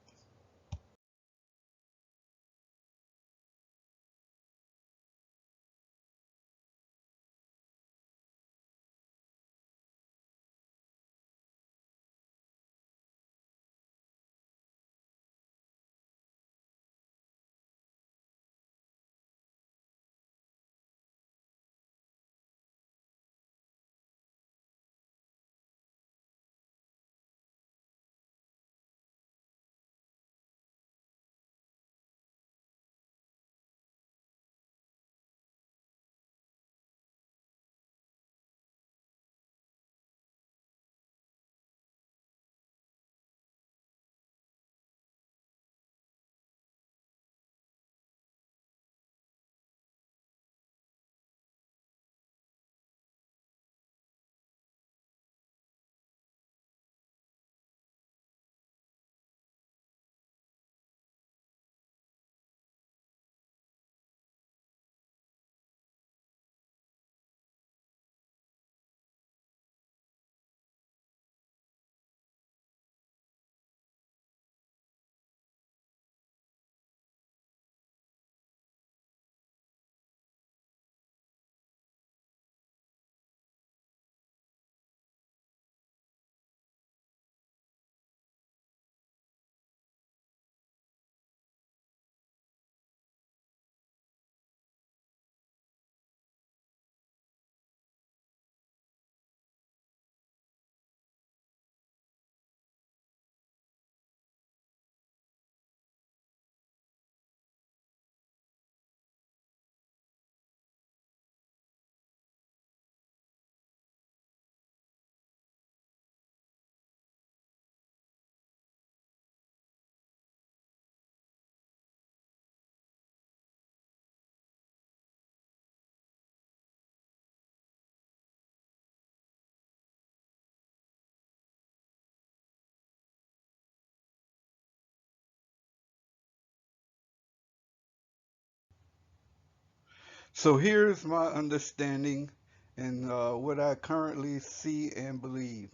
So here's my understanding and what I currently see and believe.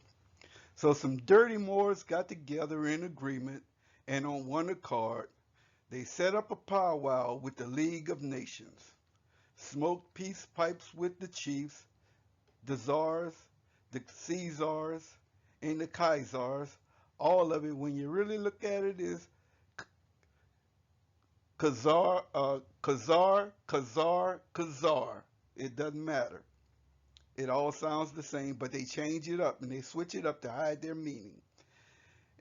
So some dirty Moors got together in agreement, and on one accord, they set up a powwow with the League of Nations, smoked peace pipes with the chiefs, the czars, the Caesars, and the Kaisars. All of it, when you really look at it, is Khazar. It doesn't matter. It all sounds the same, but they change it up and they switch it up to hide their meaning.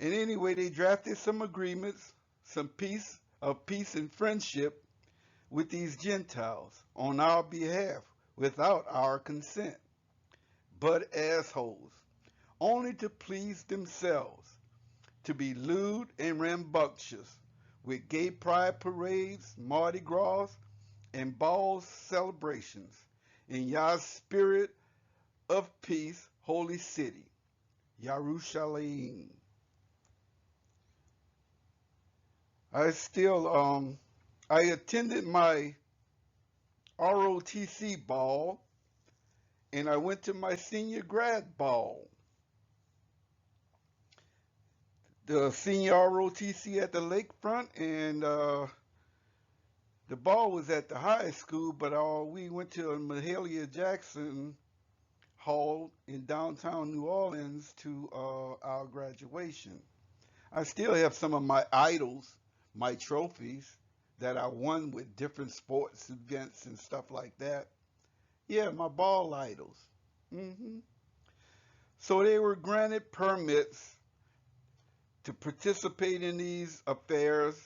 And anyway, they drafted some agreements, some peace and friendship with these Gentiles on our behalf without our consent, but assholes, only to please themselves, to be lewd and rambunctious with gay pride parades, Mardi Gras, and ball celebrations in Yah's spirit of peace, holy city. Yerushalayim. I still I attended my ROTC ball and I went to my senior grad ball. The senior ROTC at the lakefront, and the ball was at the high school, but we went to Mahalia Jackson Hall in downtown New Orleans to our graduation. I still have some of my idols, my trophies that I won with different sports events and stuff like that. Yeah, my ball idols. hmm So they were granted permits to participate in these affairs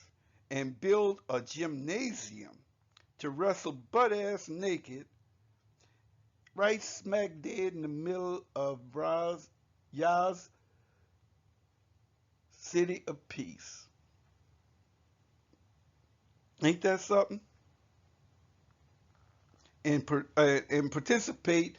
and build a gymnasium to wrestle butt ass naked right smack dead in the middle of Yaz City of Peace. Ain't that something? And participate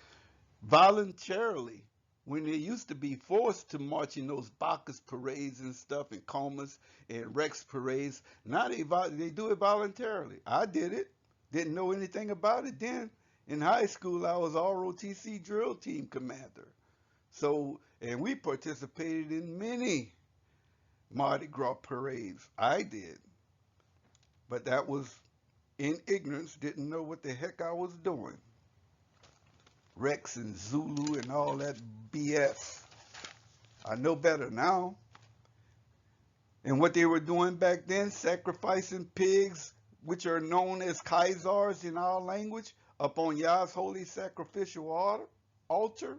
voluntarily when they used to be forced to march in those Bacchus parades and stuff and comas and Rex parades. Now they do it voluntarily. I did it. Didn't know anything about it then. In high school, I was ROTC drill team commander. So, and we participated in many Mardi Gras parades. I did. But that was in ignorance, didn't know what the heck I was doing. Rex and Zulu and all that BS. I know better now. And what they were doing back then, sacrificing pigs, which are known as kaisars in our language, upon Yah's holy sacrificial altar.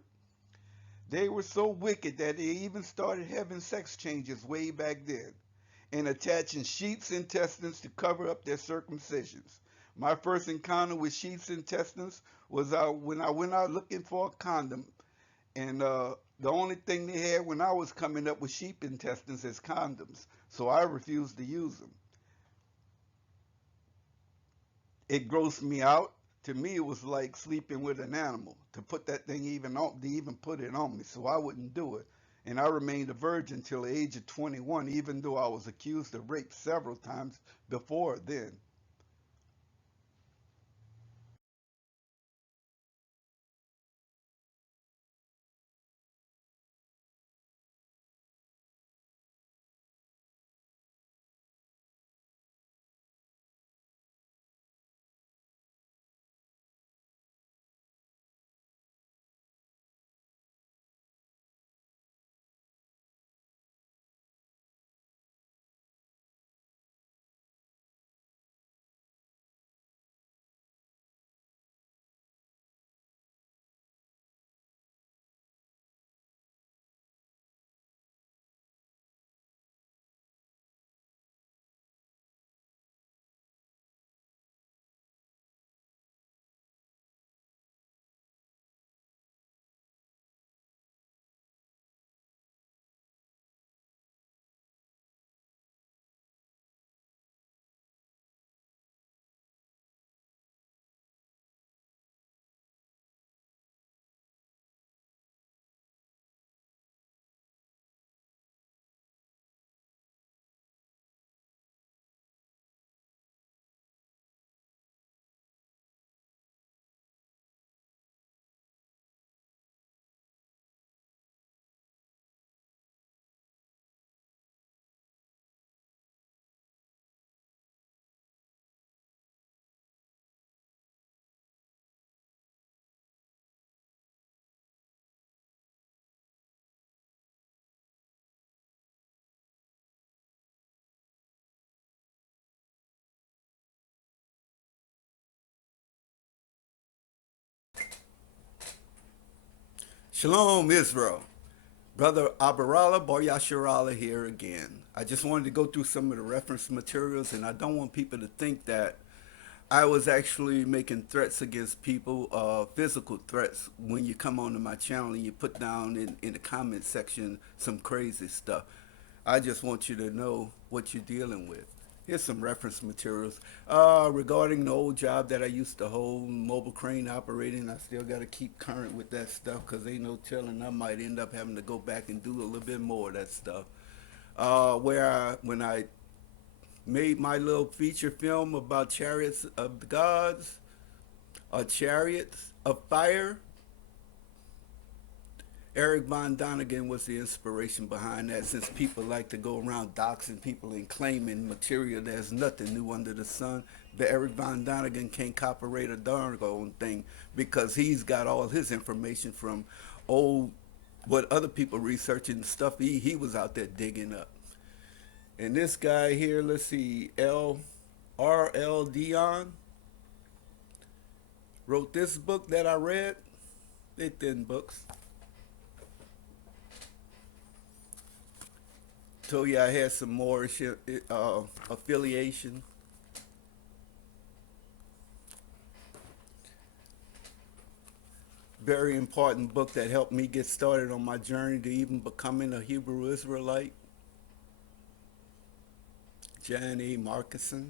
They were so wicked that they even started having sex changes way back then and attaching sheep's intestines to cover up their circumcisions. My first encounter with sheep's intestines was when I went out looking for a condom, and the only thing they had when I was coming up with sheep intestines as condoms, so I refused to use them. It grossed me out. To me, it was like sleeping with an animal to put that thing even on, to even put it on me, so I wouldn't do it. And I remained a virgin till the age of 21, even though I was accused of rape several times before then. Shalom, Israel. Brother Abarala Boryasharala here again. I just wanted to go through some of the reference materials, and I don't want people to think that I was actually making threats against people, physical threats, when you come onto my channel and you put down in the comment section some crazy stuff. I just want you to know what you're dealing with. Here's some reference materials regarding the old job that I used to hold, mobile crane operating. I still got to keep current with that stuff because ain't no telling. I might end up having to go back and do a little bit more of that stuff. When I made my little feature film about chariots of the gods, or chariots of fire, Eric Von Donigan was the inspiration behind that, since people like to go around doxing people and claiming material there's nothing new under the sun. But Eric Von Donigan can't copyright a darn old thing because he's got all his information from old, what other people researching, stuff he was out there digging up. And this guy here, let's see, R.L. Dion wrote this book that I read. They're thin books. Told you I had some more affiliation. Very important book that helped me get started on my journey to even becoming a Hebrew Israelite. Jan A. Markison.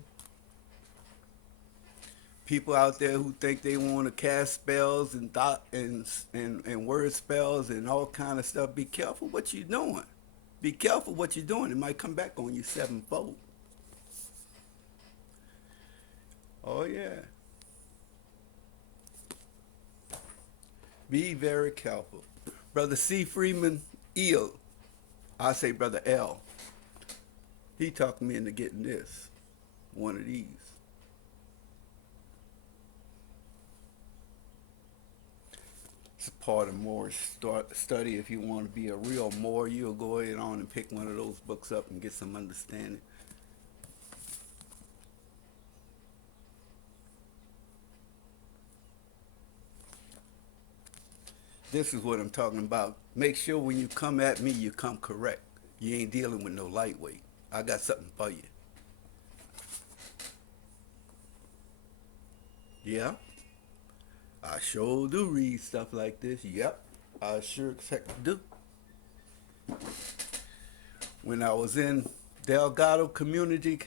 People out there who think they want to cast spells and word spells and all kind of stuff, be careful what you're doing. Be careful what you're doing. It might come back on you sevenfold. Oh, yeah. Be very careful. Brother C. Freeman Eel, I say Brother L, he talked me into getting this, one of these. It's a part of Moorish study. If you want to be a real Moor, you'll go ahead on and pick one of those books up and get some understanding. This is what I'm talking about. Make sure when you come at me, you come correct. You ain't dealing with no lightweight. I got something for you. Yeah, I sure do read stuff like this. Yep, I sure do. When I was in Delgado Community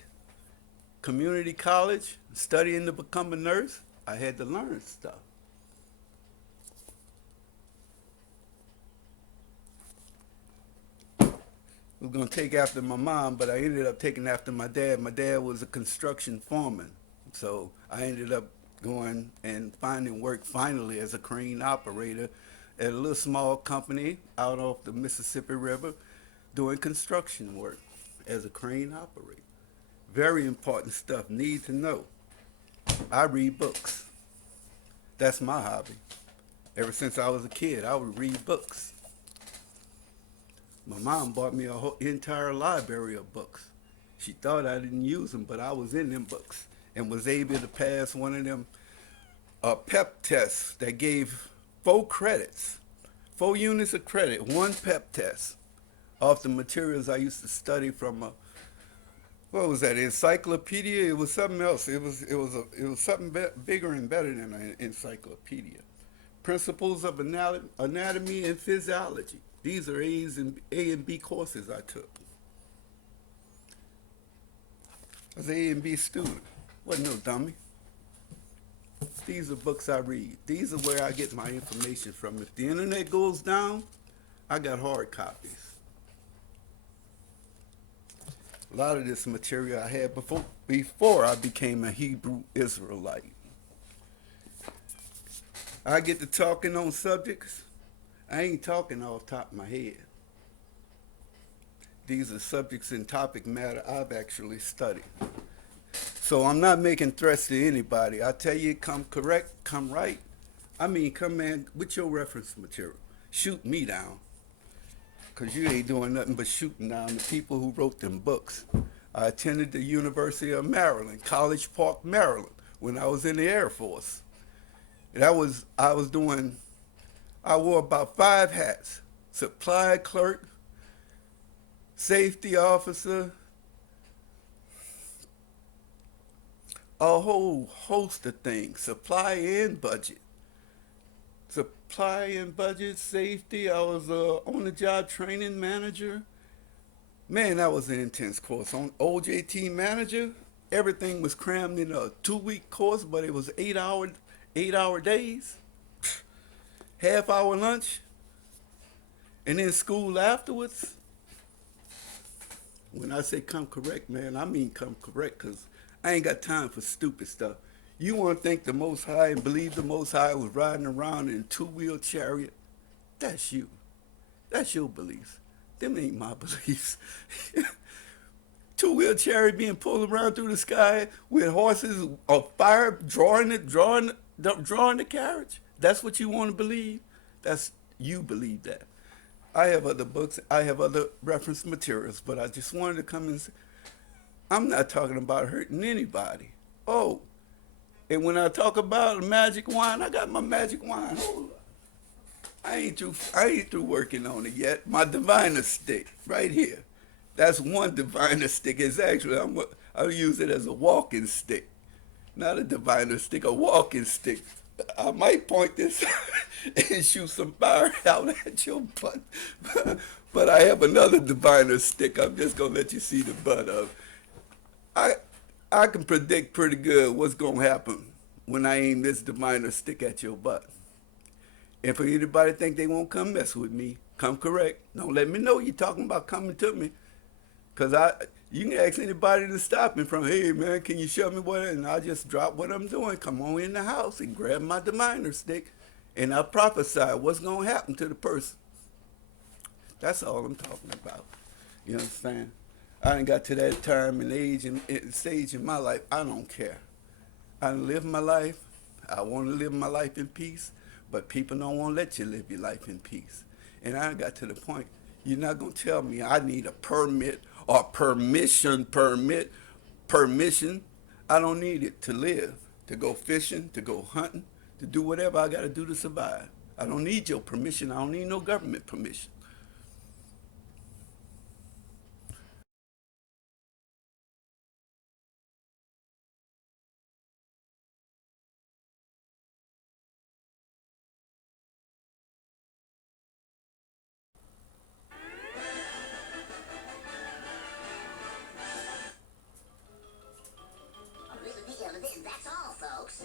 College studying to become a nurse, I had to learn stuff. I was going to take after my mom, but I ended up taking after my dad. My dad was a construction foreman, so I ended up going and finding work finally as a crane operator at a little small company out off the Mississippi River doing construction work as a crane operator. Very important stuff, need to know. I read books. That's my hobby. Ever since I was a kid, I would read books. My mom bought me a whole entire library of books. She thought I didn't use them, but I was in them books and was able to pass one of them pep tests that gave 4 credits, 4 units of credit, 1 pep test off the materials I used to study from what was that, encyclopedia? It was something else. It was something bigger and better than an encyclopedia. Principles of Anatomy and Physiology. These are A and B courses I took. I was an A and B student. Wasn't no dummy. These are books I read. These are where I get my information from. If the internet goes down, I got hard copies. A lot of this material I had before I became a Hebrew Israelite. I get to talking on subjects. I ain't talking off the top of my head. These are subjects and topic matter I've actually studied. So I'm not making threats to anybody. I tell you, come correct, come right. I mean, come in with your reference material. Shoot me down. Because you ain't doing nothing but shooting down the people who wrote them books. I attended the University of Maryland, College Park, Maryland, when I was in the Air Force. And I wore about 5 hats. Supply clerk, safety officer, a whole host of things. Supply and budget. Supply and budget, safety. I was on-the-job training manager. Man, that was an intense course. On OJT manager, everything was crammed in a 2-week course, but it was 8 hour days, half-hour lunch, and then school afterwards. When I say come correct, man, I mean come correct, because I ain't got time for stupid stuff. You want to think the Most High and believe the Most High was riding around in a two-wheel chariot? That's you. That's your beliefs. Them ain't my beliefs. Two-wheel chariot being pulled around through the sky with horses of fire drawing the carriage. That's what you want to believe? That's you believe that. I have other books, I have other reference materials, but I just wanted to come and say, I'm not talking about hurting anybody. Oh, and when I talk about magic wine, I got my magic wine. Hold up. I ain't through working on it yet. My diviner stick right here. That's one diviner stick. It's actually I'll use it as a walking stick. Not a diviner stick, a walking stick. I might point this and shoot some fire out at your butt. But I have another diviner stick. I'm just gonna let you see the butt of. I can predict pretty good what's gonna happen when I aim this diviner stick at your butt. And for anybody think they won't come mess with me, come correct. Don't let me know you're talking about coming to me. Cause you can ask anybody to stop me from, hey man, can you show me what? And I'll just drop what I'm doing, come on in the house and grab my diviner stick, and I'll prophesy what's gonna happen to the person. That's all I'm talking about. You understand? I ain't got to that time and age and stage in my life. I don't care. I live my life. I want to live my life in peace, but people don't want to let you live your life in peace. And I got to the point, you're not going to tell me I need a permit or permission. I don't need it to live, to go fishing, to go hunting, to do whatever I got to do to survive. I don't need your permission. I don't need no government permission. That's all, folks.